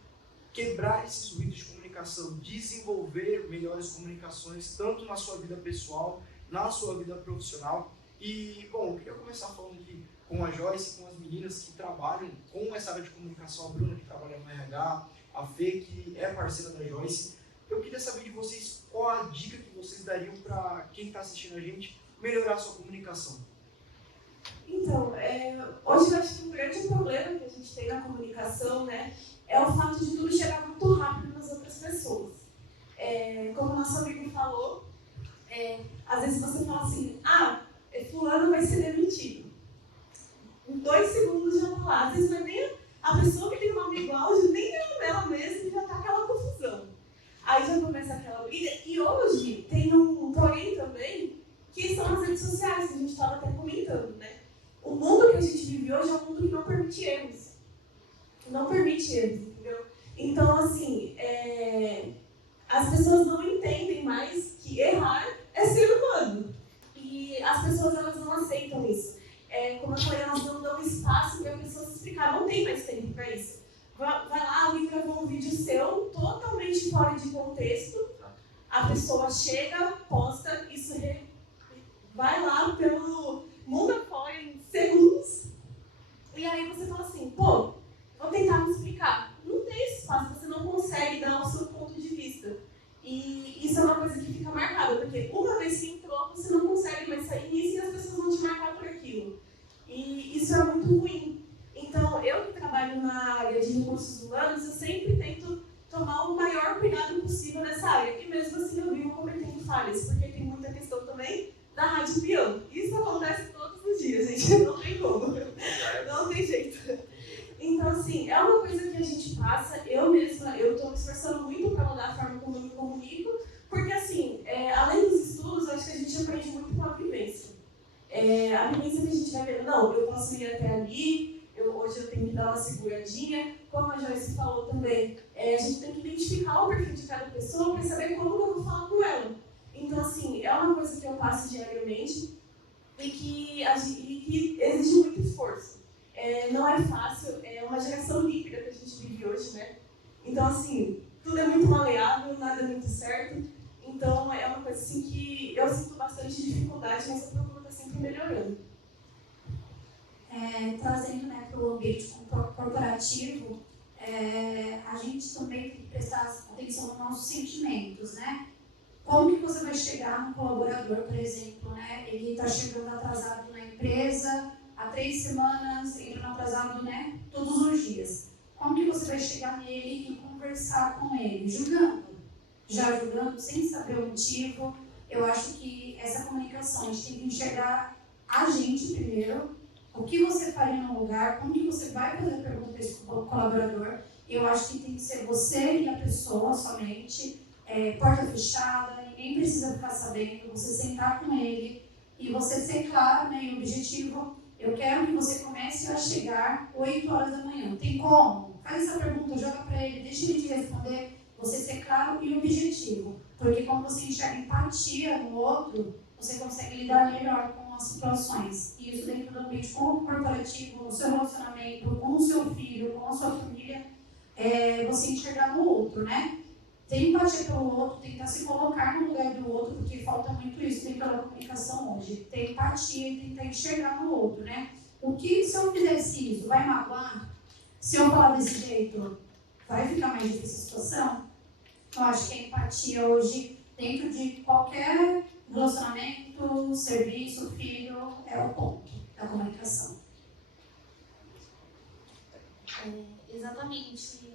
quebrar esses ruídos de comunicação, desenvolver melhores comunicações, tanto na sua vida pessoal, na sua vida profissional. E, bom, eu queria começar falando aqui com a Joyce, com as meninas que trabalham com essa área de comunicação, a Bruna, que trabalha no RH, a Fê, que é parceira da Joyce. Eu queria saber de vocês qual a dica que vocês dariam para quem está assistindo a gente melhorar a sua comunicação. Então, hoje eu acho que um grande problema que a gente tem na comunicação, né, é o fato de tudo chegar muito rápido nas outras pessoas. Como o nosso amigo falou, às vezes você fala assim, fulano vai ser demitido. Em 2 segundos já tá lá. Às vezes não é nem a pessoa que tem um nome igual, nem é dela mesmo, e já tá aquela confusão. Aí já começa aquela briga. E hoje tem um porém também, que são as redes sociais, que a gente estava até comentando, né? O mundo que a gente vive hoje é um mundo que não permite erros. Não permite erros, entendeu? Então, assim, as pessoas não entendem mais que errar é ser humano. E as pessoas, elas não aceitam isso. Como eu falei, elas não dão espaço para a pessoa se explicar. Não tem mais tempo para isso. Vai lá, alguém gravou um vídeo seu, totalmente fora de contexto. A pessoa chega, posta, isso vai lá pelo mundo afora em segundos. E aí você fala assim, vou tentar me explicar. Não tem esse espaço, você não consegue dar o seu ponto de vista. E isso é uma coisa que fica marcada, porque uma vez que entrou, você não consegue mais sair nisso e as pessoas vão te marcar por aquilo. E isso é muito ruim. Então, eu que trabalho na área de recursos humanos, eu sempre tento tomar o maior cuidado possível nessa área. E mesmo assim eu vivo cometendo falhas, porque tem também da Rádio Peão. Isso acontece todos os dias, gente, não tem como, não tem jeito. Então, assim, é uma coisa que a gente passa, eu mesma, eu estou me esforçando muito para mudar a forma como eu me comunico, porque, assim, além dos estudos, eu acho que a gente aprende muito com a vivência. A vivência que a gente vai ver, não, eu posso ir até ali, hoje eu tenho que dar uma seguradinha, como a Joyce falou também, a gente tem que identificar o perfil de cada pessoa para saber como eu vou falar com ela. Então, assim, é uma coisa que eu passo diariamente e que exige muito esforço. Não é fácil, é uma geração líquida que a gente vive hoje, né? Então, assim, tudo é muito maleável, nada é muito certo. Então, é uma coisa assim que eu sinto bastante dificuldade, mas eu procuro estar sempre melhorando. Trazendo, né, para o ambiente corporativo, a gente também tem que prestar atenção nos nossos sentimentos, né? Como que você vai chegar no colaborador, por exemplo, né? Ele está chegando atrasado na empresa, há 3 semanas, entrando atrasado, né, todos os dias. Como que você vai chegar nele e conversar com ele? Julgando. Já julgando, sem saber o motivo. Eu acho que essa comunicação, a gente tem que enxergar a gente primeiro, o que você faria no lugar, como que você vai fazer a pergunta para esse colaborador. Eu acho que tem que ser você e a pessoa somente, porta fechada, ninguém precisa ficar sabendo, você sentar com ele e você ser claro, né, e objetivo. Eu quero que você comece a chegar 8 horas da manhã. Tem como? Faz essa pergunta, joga para ele, deixa ele te responder. Você ser claro e objetivo. Porque quando você enxerga empatia no outro, você consegue lidar melhor com as situações. E isso dentro do ambiente corporativo, no seu relacionamento, com o seu filho, com a sua família, você enxergar no outro, né? Ter empatia pelo outro, tentar se colocar no lugar do outro, porque falta muito isso dentro da comunicação hoje. Ter empatia e tentar enxergar no outro, né? O que, se eu fizesse isso, vai magoar? Se eu falar desse jeito, vai ficar mais difícil a situação? Eu acho que a empatia hoje, dentro de qualquer relacionamento, serviço, filho, é o ponto da comunicação. Exatamente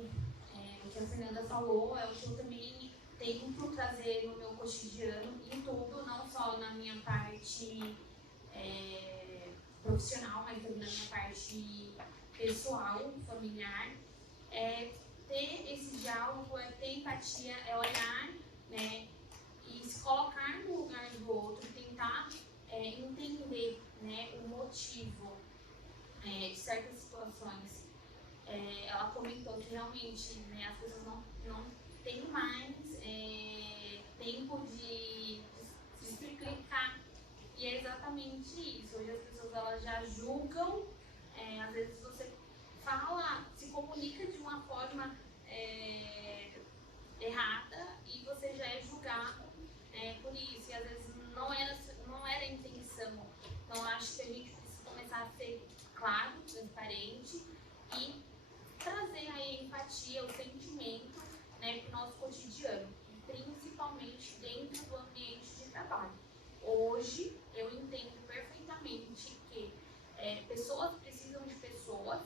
o que a Fernanda falou, é o que eu também tento trazer no meu cotidiano, em tudo, não só na minha parte profissional, mas também na minha parte pessoal, familiar. Ter esse diálogo, ter empatia, olhar, né, e se colocar no lugar do outro, tentar entender, né, o motivo de certas situações. Ela comentou que realmente, né, as pessoas não têm mais tempo de se explicar, e é exatamente isso. Hoje as pessoas elas já julgam, às vezes você fala, se comunica de uma forma errada e você já é julgado por isso, e às vezes não era a intenção. Então eu acho que a gente precisa começar a ser claro, transparente e trazer a empatia, o sentimento, né, para o nosso cotidiano, principalmente dentro do ambiente de trabalho. Hoje eu entendo perfeitamente que pessoas precisam de pessoas,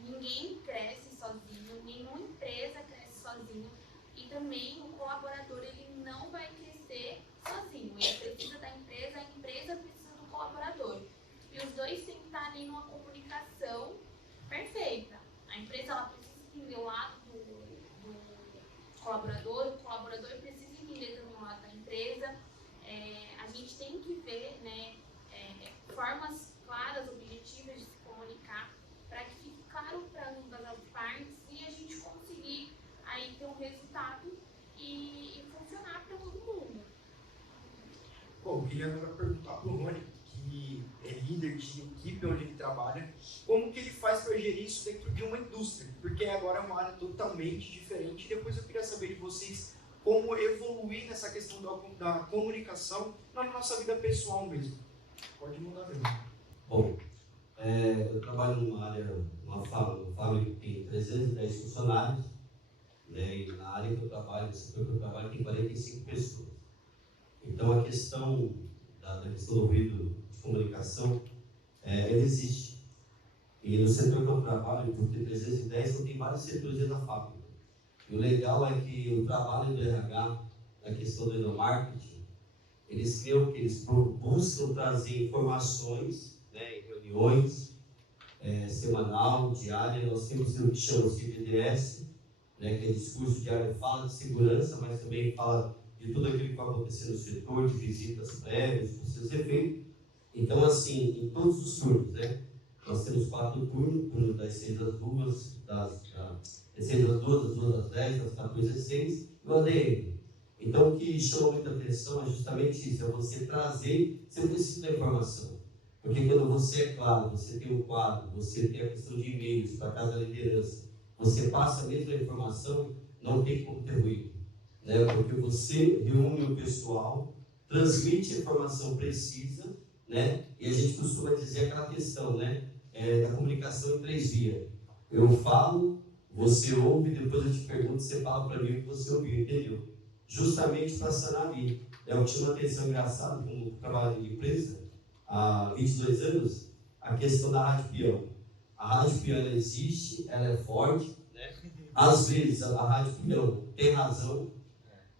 ninguém cresce sozinho, nenhuma empresa cresce sozinho, e também o colaborador ele não vai crescer sozinho, ele precisa da empresa, a empresa precisa do colaborador. E os dois têm que estar ali numa comunicação perfeita. A empresa ela precisa entender o lado do colaborador, o colaborador precisa entender também o lado da empresa. A gente tem que ver, né, formas claras, objetivas de se comunicar, para que fique claro para ambas as partes e a gente conseguir aí ter um resultado e funcionar para todo mundo. Bom, eu queria agora perguntar para o Rony, que é líder de equipe onde ele trabalha, como que ele faz para gerir isso dentro de uma indústria? Porque agora é uma área totalmente diferente. E depois eu queria saber de vocês como evoluir nessa questão da comunicação na nossa vida pessoal mesmo. Pode mudar mesmo. Bom, eu trabalho numa fábrica que tem 310 funcionários, né, e na área que eu trabalho, no setor que eu trabalho, tem 45 pessoas. Então a questão da questão do ruído de comunicação, ele existe. E no setor que eu trabalho, por ter 310, eu tenho vários setores dentro da fábrica. E o legal é que o trabalho do RH, na questão do endomarketing, eles criam que eles buscam trazer informações, né, em reuniões, semanal, diária. Nós temos o que chama o CDDS, né, que é discurso diário, fala de segurança, mas também fala de tudo aquilo que vai acontecer no setor, de visitas prévias, com seus efeitos. Então, assim, em todos os turnos, né, nós temos 4 turnos, turno das 6 às 2, das 6 às 2, das 2 às 10, das 14 às 6, e o ADM. Então, o que chama muita atenção é justamente isso, é você trazer, você precisa da informação. Porque quando você é claro, você tem um quadro, você tem a questão de e-mails para cada liderança, você passa a mesma informação, não tem como ter ruído, né? Porque você reúne o pessoal, transmite a informação precisa, né? E a gente costuma dizer aquela questão, né? Da comunicação em 3 vias. Eu falo, você ouve, depois eu te pergunto, você fala para mim o que você ouviu, entendeu? Justamente para sanar ali. Eu tinha uma atenção engraçada, como trabalho em empresa, há 22 anos, a questão da rádio peão. A rádio peão existe, ela é forte, né? Às vezes a rádio peão tem razão,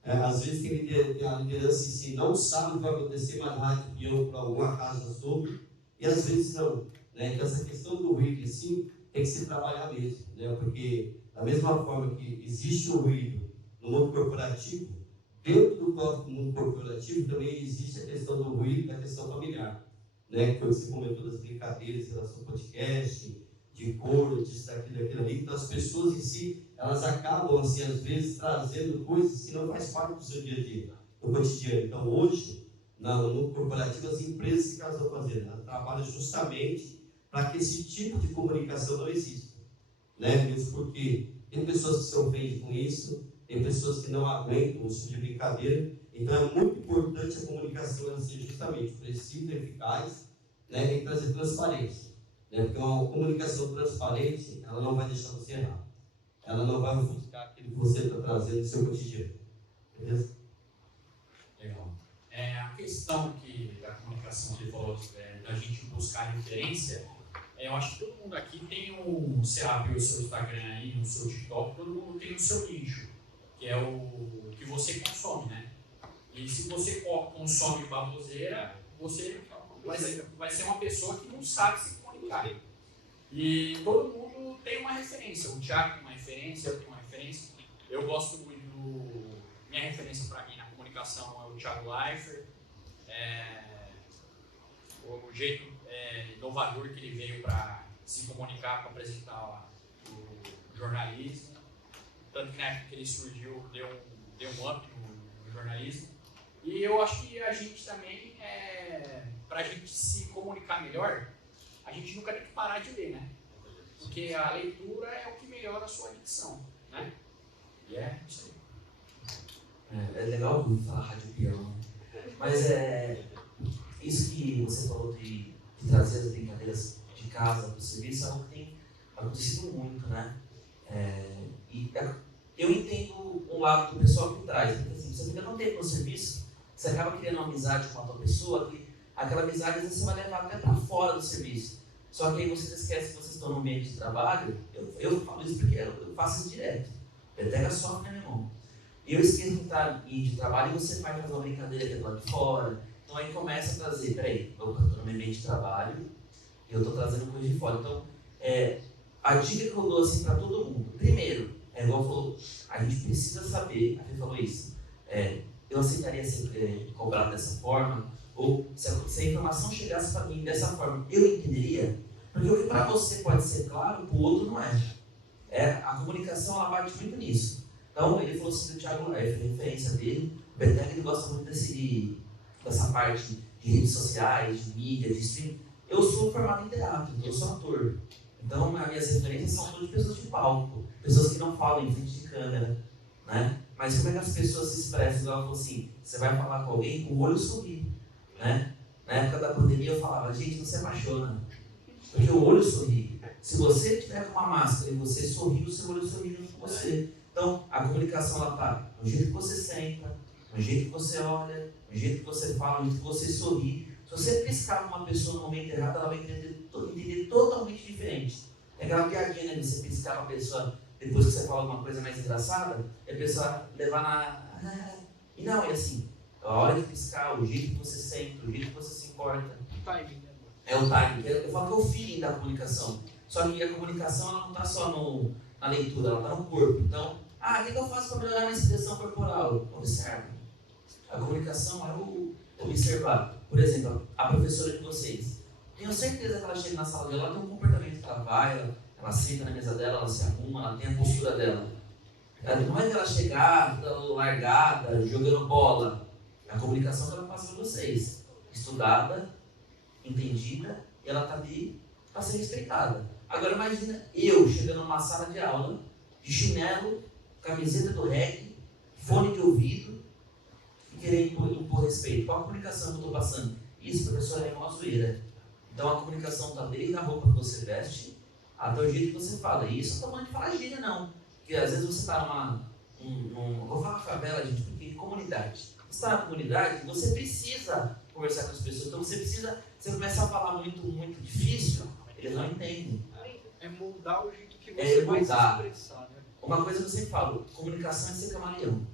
às vezes tem a liderança em si não sabe o que vai acontecer, mas a rádio peão por alguma casa soube, e às vezes não, né? Então essa questão do ruído assim tem que se trabalhar mesmo, né? Porque da mesma forma que existe o ruído no mundo corporativo, dentro do próprio mundo corporativo também existe a questão do ruído, da questão familiar, né? Que você comentou das brincadeiras em relação ao podcast, de cor, disso, daquilo ali. Então, as pessoas em si, elas acabam, assim, às vezes, trazendo coisas que não faz parte do seu dia a dia, do cotidiano. Então, hoje, no mundo corporativo, as empresas que elas estão fazendo, elas trabalham justamente para que esse tipo de comunicação não exista, né? Mesmo porque tem pessoas que se ofendem com isso, tem pessoas que não aguentam o tipo de brincadeira. Então, é muito importante a comunicação ela ser justamente precisa, eficaz, né, e trazer transparência. Né, porque uma comunicação transparente, ela não vai deixar você errar. Ela não vai ofuscar aquilo que você está trazendo no seu cotidiano. Beleza? Legal. A questão da comunicação que ele falou, da gente buscar referência, eu acho que todo mundo aqui tem você abre o seu Instagram aí, o seu TikTok, todo mundo tem o seu nicho, que é o que você consome, né? E se você consome baboseira, você vai ser uma pessoa que não sabe se comunicar. E todo mundo tem uma referência. O Thiago tem uma referência, eu tenho uma referência. Eu gosto muito minha referência para mim na comunicação é o Thiago Leifert. O jeito inovador que ele veio para se comunicar, para apresentar o jornalismo. Tanto que na época que ele surgiu, deu um up no jornalismo. E eu acho que a gente também, para a gente se comunicar melhor, a gente nunca tem que parar de ler, né? Porque a leitura é o que melhora a sua dicção, né? E é isso aí. É legal ouvir falar rádio peão, né? Mas isso que você falou de trazer as brincadeiras de casa para o serviço é algo que tem acontecido muito, né? Eu entendo um lado do pessoal que traz, porque assim, você fica não tempo no serviço, você acaba criando uma amizade com a tua pessoa, que aquela amizade às vezes você vai levar até para fora do serviço. Só que aí vocês esquecem que vocês estão no ambiente de trabalho. Eu falo isso porque eu faço isso direto. Pega só na minha mão. E eu esqueço de estar de trabalho e você faz uma brincadeira que é do lado de fora. Então aí começa a trazer, peraí, eu estou no meu ambiente de trabalho e eu estou trazendo coisa de fora. Então, a dica que eu dou assim para todo mundo, primeiro, igual falou, a gente precisa saber, a Fê falou isso, eu aceitaria ser cobrado dessa forma, ou se a informação chegasse para mim dessa forma, eu entenderia, porque o que para você pode ser claro, para o outro não é. A comunicação, ela bate muito nisso. Então, ele falou assim, o Thiago Leifert, referência dele, o Beteg, ele gosta muito dessa parte de redes sociais, de mídia, de streaming. Eu sou formado em teatro, eu sou ator. Então, as minhas referências são todas de pessoas de palco, pessoas que não falam em frente de câmera, né? Mas como é que as pessoas se expressam? Igual falou assim, você vai falar com alguém com o olho sorri, né? Na época da pandemia eu falava, gente, não se apaixona, porque o olho sorri. Se você tiver com uma máscara e você sorrir, o seu olho sorri junto com você. Então, a comunicação, ela está no jeito que você senta, no jeito que você olha, no jeito que você fala, no jeito que você sorri. Se você piscar numa pessoa no momento errado, ela vai entender totalmente diferente. É aquela piadinha, né, de você piscar uma pessoa depois que você fala alguma coisa mais engraçada, e a pessoa levar e não, é assim. A hora de piscar, o jeito que você sente, o jeito que você se importa. Timing, né? É o timing. Eu falo que é o feeling da comunicação. Só que a comunicação ela não está só na leitura, ela está no corpo. Então, o que eu faço para melhorar minha expressão corporal? Observe. A comunicação é o observar. Por exemplo, a professora de vocês. Tenho certeza que ela chega na sala dela, ela tem um comportamento que ela vai, ela senta na mesa dela, ela se arruma, ela tem a postura dela. Não é que ela chegar, toda largada, jogando bola. É a comunicação que ela passa para vocês. Estudada, entendida, e ela está ali para ser respeitada. Agora imagina eu chegando numa sala de aula, de chinelo, camiseta do reggae, fone de ouvido, e querer impor respeito. Qual a comunicação que eu estou passando? Isso, professor, é uma zoeira. Então a comunicação está desde a roupa que você veste até o jeito que você fala. E isso não estou falando de falar gíria, não. Porque às vezes você está vou falar favela, gente, porque comunidade. Você está na comunidade, você precisa conversar com as pessoas. Então você começa a falar muito, muito difícil, eles não entendem. É moldar o jeito que você vai se expressar, né? Uma coisa que eu sempre falo, comunicação é ser camaleão.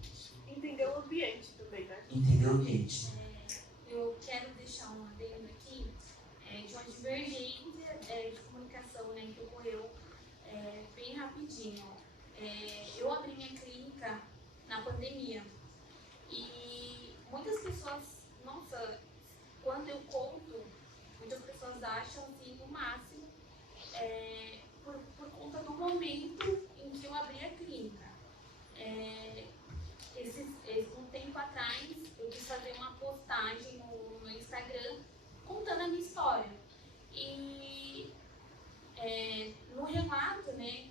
Entender o ambiente também, né? Entender o ambiente. Eu quero deixar um adendo aqui de uma divergência de comunicação, né, que ocorreu bem rapidinho. Eu abri minha clínica na pandemia e muitas pessoas, nossa, quando eu conto, muitas pessoas acham assim, no máximo, por conta do momento em que eu abri a clínica. Um tempo atrás, eu quis fazer uma postagem no Instagram contando a minha história. E no relato, né,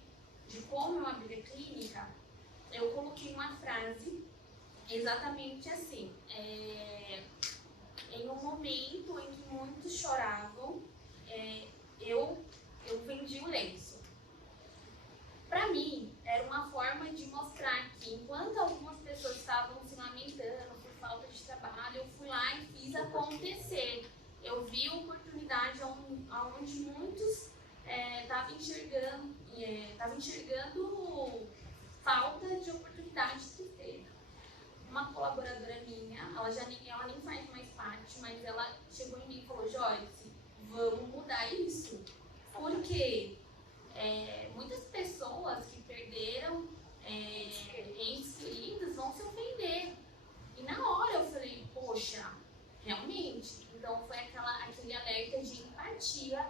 de como eu abri a clínica, eu coloquei uma frase exatamente assim. Em um momento em que muitos choravam, eu vendi o lenço. Para mim, era uma forma de mostrar que enquanto algumas pessoas estavam se lamentando por falta de trabalho, eu fui lá e fiz acontecer. Eu vi a oportunidade onde muitos estavam enxergando falta de oportunidade de ter. Uma colaboradora minha, ela nem faz mais parte, mas ela chegou em mim e falou: Joyce, vamos mudar isso. Porque muitas pessoas que perderam entes queridos vão se ofender. E na hora eu falei, poxa, realmente. Então foi aquele alerta de empatia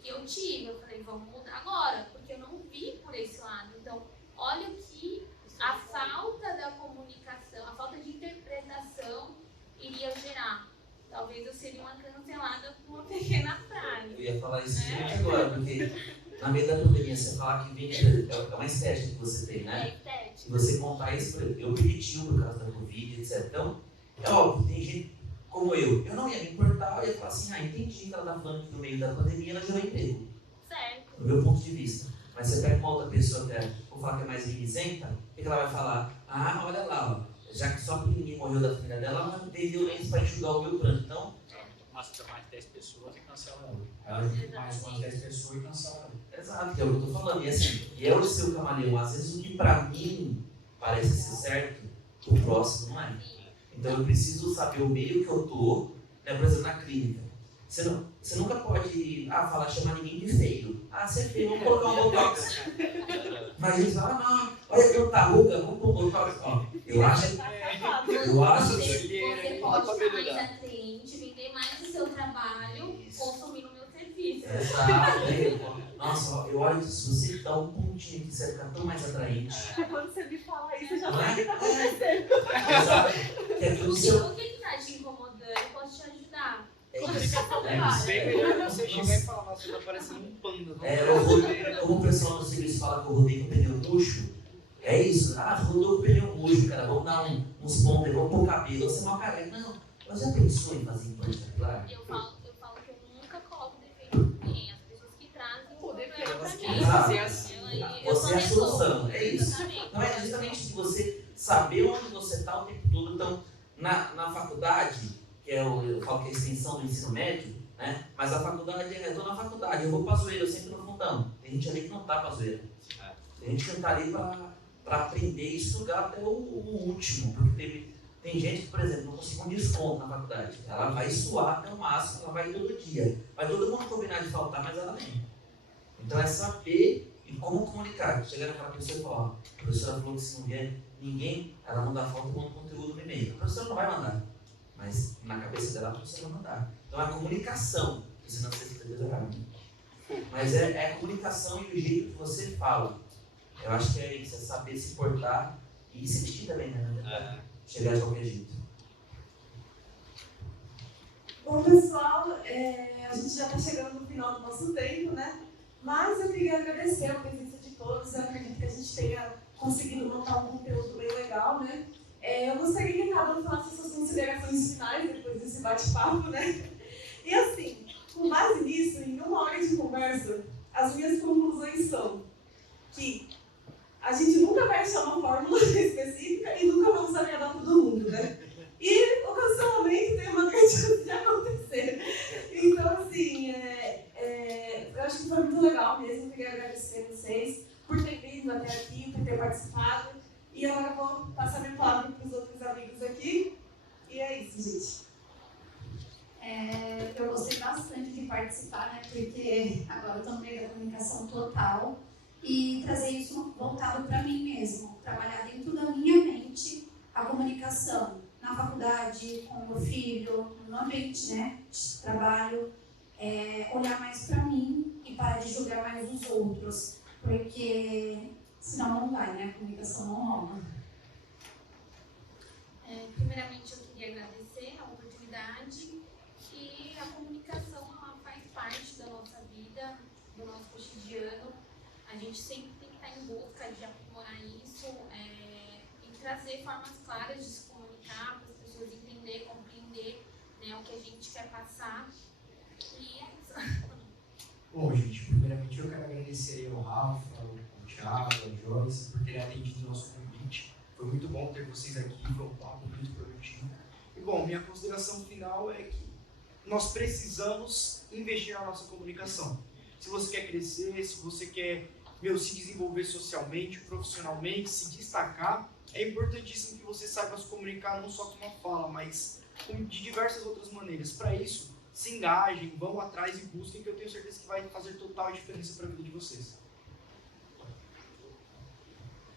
que eu tive. Eu falei, vamos mudar agora, porque eu não vi por esse lado. Então, olha o que a falta da comunicação, a falta de interpretação iria gerar. Talvez eu seria uma cancelada por uma pequena frase. Eu ia falar isso agora, porque na meio da pandemia você falar que vende, é uma estética que você tem, né? É estética. Se você contar isso, eu perdi por causa da Covid, etc. Então, é óbvio, tem gente como eu não ia me importar, eu ia falar assim, entendi que ela está falando que no meio da pandemia ela gerou emprego. Certo. Do meu ponto de vista. Mas você pega uma outra pessoa que vou falar que é mais mimizenta, o que ela vai falar? Olha lá, ó, já que só porque ninguém morreu da família dela, ela vendeu lenço para enxugar o meu pranto. Então, mais de 10 pessoas e cancela ela. Ela junta mais umas 10 pessoas e cancela ela. exato, que é o que eu estou falando. E assim, é o seu camaleão. Às vezes o que para mim parece ser certo, o próximo não é. Então eu preciso saber o meio que eu estou, né, por exemplo, na clínica. Você nunca pode chamar ninguém de feio. Você é feio, vamos colocar um botox. Mas eles falam, não, olha que eu tá ruga, vamos pôr botox. Ó, eu acho Você pode ser mais atraente, vender mais o seu trabalho, consumir o meu serviço. Exato. Nossa, eu olho que se você dá um pontinho aqui, você vai ficar tão mais atraente. Quando você me fala isso, eu já Não sei é? o que tá acontecendo. Exato. Que é aquilo seu. O que está te incomodando? Eu posso te ajudar. É isso. Bem melhor você chegar e falar, nossa, você tá parecendo um panda. Como o pessoal no serviço fala que eu rodei com o pneu murcho, é isso. Rodou com o pneu murcho, cara, vamos dar uns pontos aí, vamos pôr cabelo, você é mal careca. Não, mas já pensou em fazer implante capilar? Eu falo que eu nunca coloco defeito em ninguém. As pessoas que trazem o problema pra mim. Você é a solução, é isso. Exatamente. Então é justamente de você saber onde você está o tempo todo. Então, na faculdade, que eu falo que é a extensão do ensino médio, né? Mas a faculdade, eu estou na faculdade, eu vou para a zoeira, eu sempre no fundão. Tem gente ali que não está para a zoeira. Tem gente que não está ali para aprender e estudar até o último. Porque teve Tem gente que, por exemplo, não consegue um desconto na faculdade. Ela vai suar até o máximo, ela vai todo dia. Vai todo mundo combinar de faltar, mas ela vem. Então é saber e como comunicar. Chegar naquela pessoa e falar, ó, a professora falou que se não vier ninguém, ela não dá falta com o conteúdo no e-mail. A professora não vai mandar, mas na cabeça dela a professora vai mandar. Então é a comunicação, porque senão você fica desorado. Mas é a comunicação e o jeito que você fala. Eu acho que é isso, é saber se portar e se vestir também, né? Chegar de qualquer jeito. Bom, pessoal, a gente já está chegando no final do nosso tempo, né? Mas eu queria agradecer a presença de todos. Eu acredito que a gente tenha conseguido montar um conteúdo bem legal, né? Eu gostaria que cada um falasse suas considerações finais depois desse bate-papo, né? E assim, com base nisso, em 1 hora de conversa, as minhas conclusões são que a gente nunca vai achar uma fórmula específica e nunca vamos agradar todo mundo, né? E o cancelamento tem uma grande chance de acontecer. Então, assim, eu acho que foi muito legal mesmo. Eu queria agradecer a vocês por ter vindo até aqui, por ter participado. E agora eu vou passar minha palavra para os outros amigos aqui. E é isso, gente. Eu gostei bastante de participar, né? Porque agora eu estou no meio da comunicação total. E trazer isso voltado para mim mesmo. Trabalhar dentro da minha mente a comunicação. Na faculdade, com o meu filho, no ambiente, né, de trabalho, olhar mais para mim e parar de julgar mais os outros, porque senão não vai, né, a comunicação não rola. Primeiramente, eu queria agradecer a oportunidade e a comunicação ela faz parte da nossa vida, do nosso cotidiano. A gente sempre tem que estar em busca de aprimorar isso e trazer formas claras de se comunicar, para as pessoas entenderem, compreender, né, o que a gente quer passar. E é isso. Bom, gente, primeiramente eu quero agradecer ao Rafa, ao Thiago, ao Joyce, por terem atendido o nosso convite. Foi muito bom ter vocês aqui, foi um papo muito produtivo. E, bom, minha consideração final é que nós precisamos investir na nossa comunicação. Se você quer crescer, se você quer se desenvolver socialmente, profissionalmente, se destacar, é importantíssimo que você saiba se comunicar não só com uma fala, mas de diversas outras maneiras. Para isso, se engajem, vão atrás e busquem, que eu tenho certeza que vai fazer total diferença para a vida de vocês.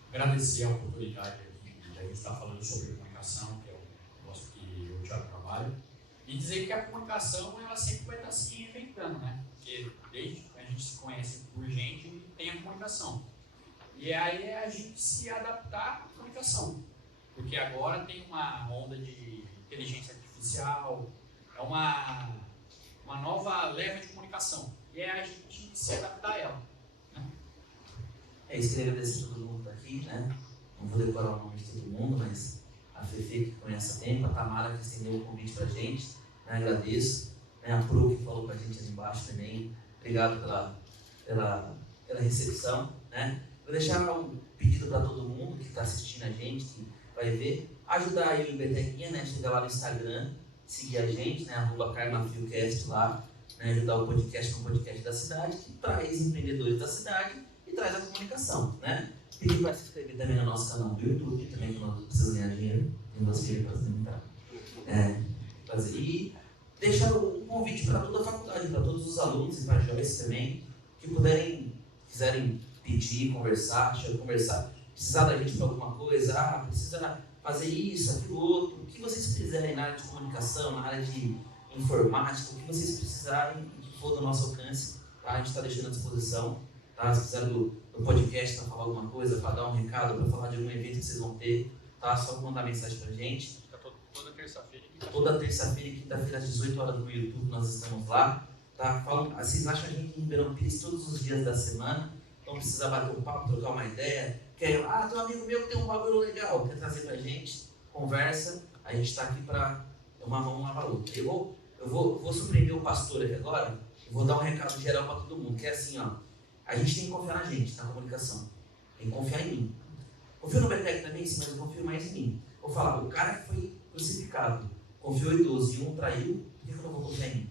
Agradecer a oportunidade aqui de a gente estar falando sobre comunicação, que é o nosso que eu já trabalho, e dizer que a comunicação ela sempre vai estar se reinventando, né? Porque desde que a gente se conhece por gente, tem a comunicação. E aí é a gente se adaptar à comunicação. Porque agora tem uma onda de inteligência artificial, é uma nova leva de comunicação. E é a gente se adaptar a ela. Né? É isso, queria agradecer a todo mundo que está aqui, né? Não vou decorar o nome de todo mundo, mas a Fefe que conhece há tempo, a Tamara que estendeu o convite para a gente, né? Agradeço. Né? A Pro que falou com a gente ali embaixo também. Obrigado pela recepção, né? Vou deixar um pedido para todo mundo que está assistindo a gente, que vai ver, ajudar aí o Ibertequinha, né? Chegar lá no Instagram, seguir a gente, né? @KarmaFilcast lá, né? Ajudar o podcast com o podcast da cidade, que traz empreendedores da cidade e traz a comunicação, né? Pedir para se inscrever também no nosso canal do YouTube, também que nós precisamos ganhar dinheiro, tem meus filhos para alimentar. Fazer. E deixar um convite para toda a faculdade, para todos os alunos e para a Joyce também, que quiserem pedir, conversar, precisar da gente para alguma coisa, precisa fazer isso, aquilo, outro, o que vocês quiserem na área de comunicação, na área de informática, o que vocês precisarem e que for do nosso alcance, tá? A gente está deixando à disposição, tá? Se quiser do podcast para falar alguma coisa, para dar um recado, para falar de algum evento que vocês vão ter, tá? Só mandar mensagem para a gente. Toda terça-feira e quinta-feira. Toda terça-feira e quinta-feira às 18 horas no YouTube nós estamos lá, tá? Vocês acham a gente em Ribeirão Pires todos os dias da semana, então precisa bater um papo, trocar uma ideia, tem um amigo meu que tem um bagulho legal, quer trazer pra gente, conversa, a gente está aqui para uma mão lavar a outra. Eu vou surpreender o pastor aqui agora, e vou dar um recado geral para todo mundo, que é assim, ó, a gente tem que confiar na gente, na comunicação, tem que confiar em mim. Confio no Betec também, sim, mas eu confio mais em mim. Vou falar, o cara que foi crucificado, confiou em 12 e um traiu, por que eu não vou confiar em mim?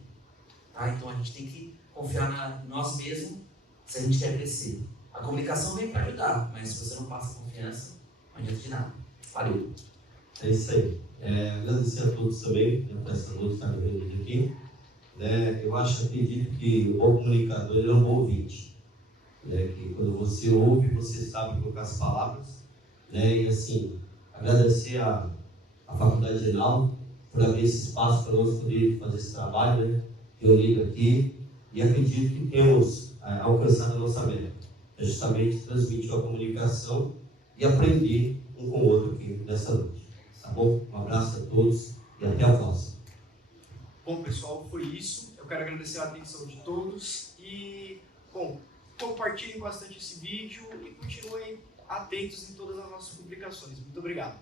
Tá? Então a gente tem que confiar em nós mesmos se a gente quer crescer. A comunicação vem para ajudar, mas se você não passa confiança, não adianta de nada. Valeu! É isso aí. Agradecer a todos também, por essa noite estar reunidos aqui. Eu acredito que o bom comunicador ele é um bom ouvinte. Que quando você ouve, você sabe colocar as palavras. E assim, agradecer a Faculdade Reinaldo por abrir esse espaço para nós poder fazer esse trabalho, reunido aqui. E acredito que temos alcançado a nossa meta. É justamente transmitir a comunicação e aprender um com o outro aqui nessa noite. Tá bom? Um abraço a todos e até a próxima. Bom, pessoal, foi isso. Eu quero agradecer a atenção de todos e, bom, compartilhem bastante esse vídeo e continuem atentos em todas as nossas publicações. Muito obrigado.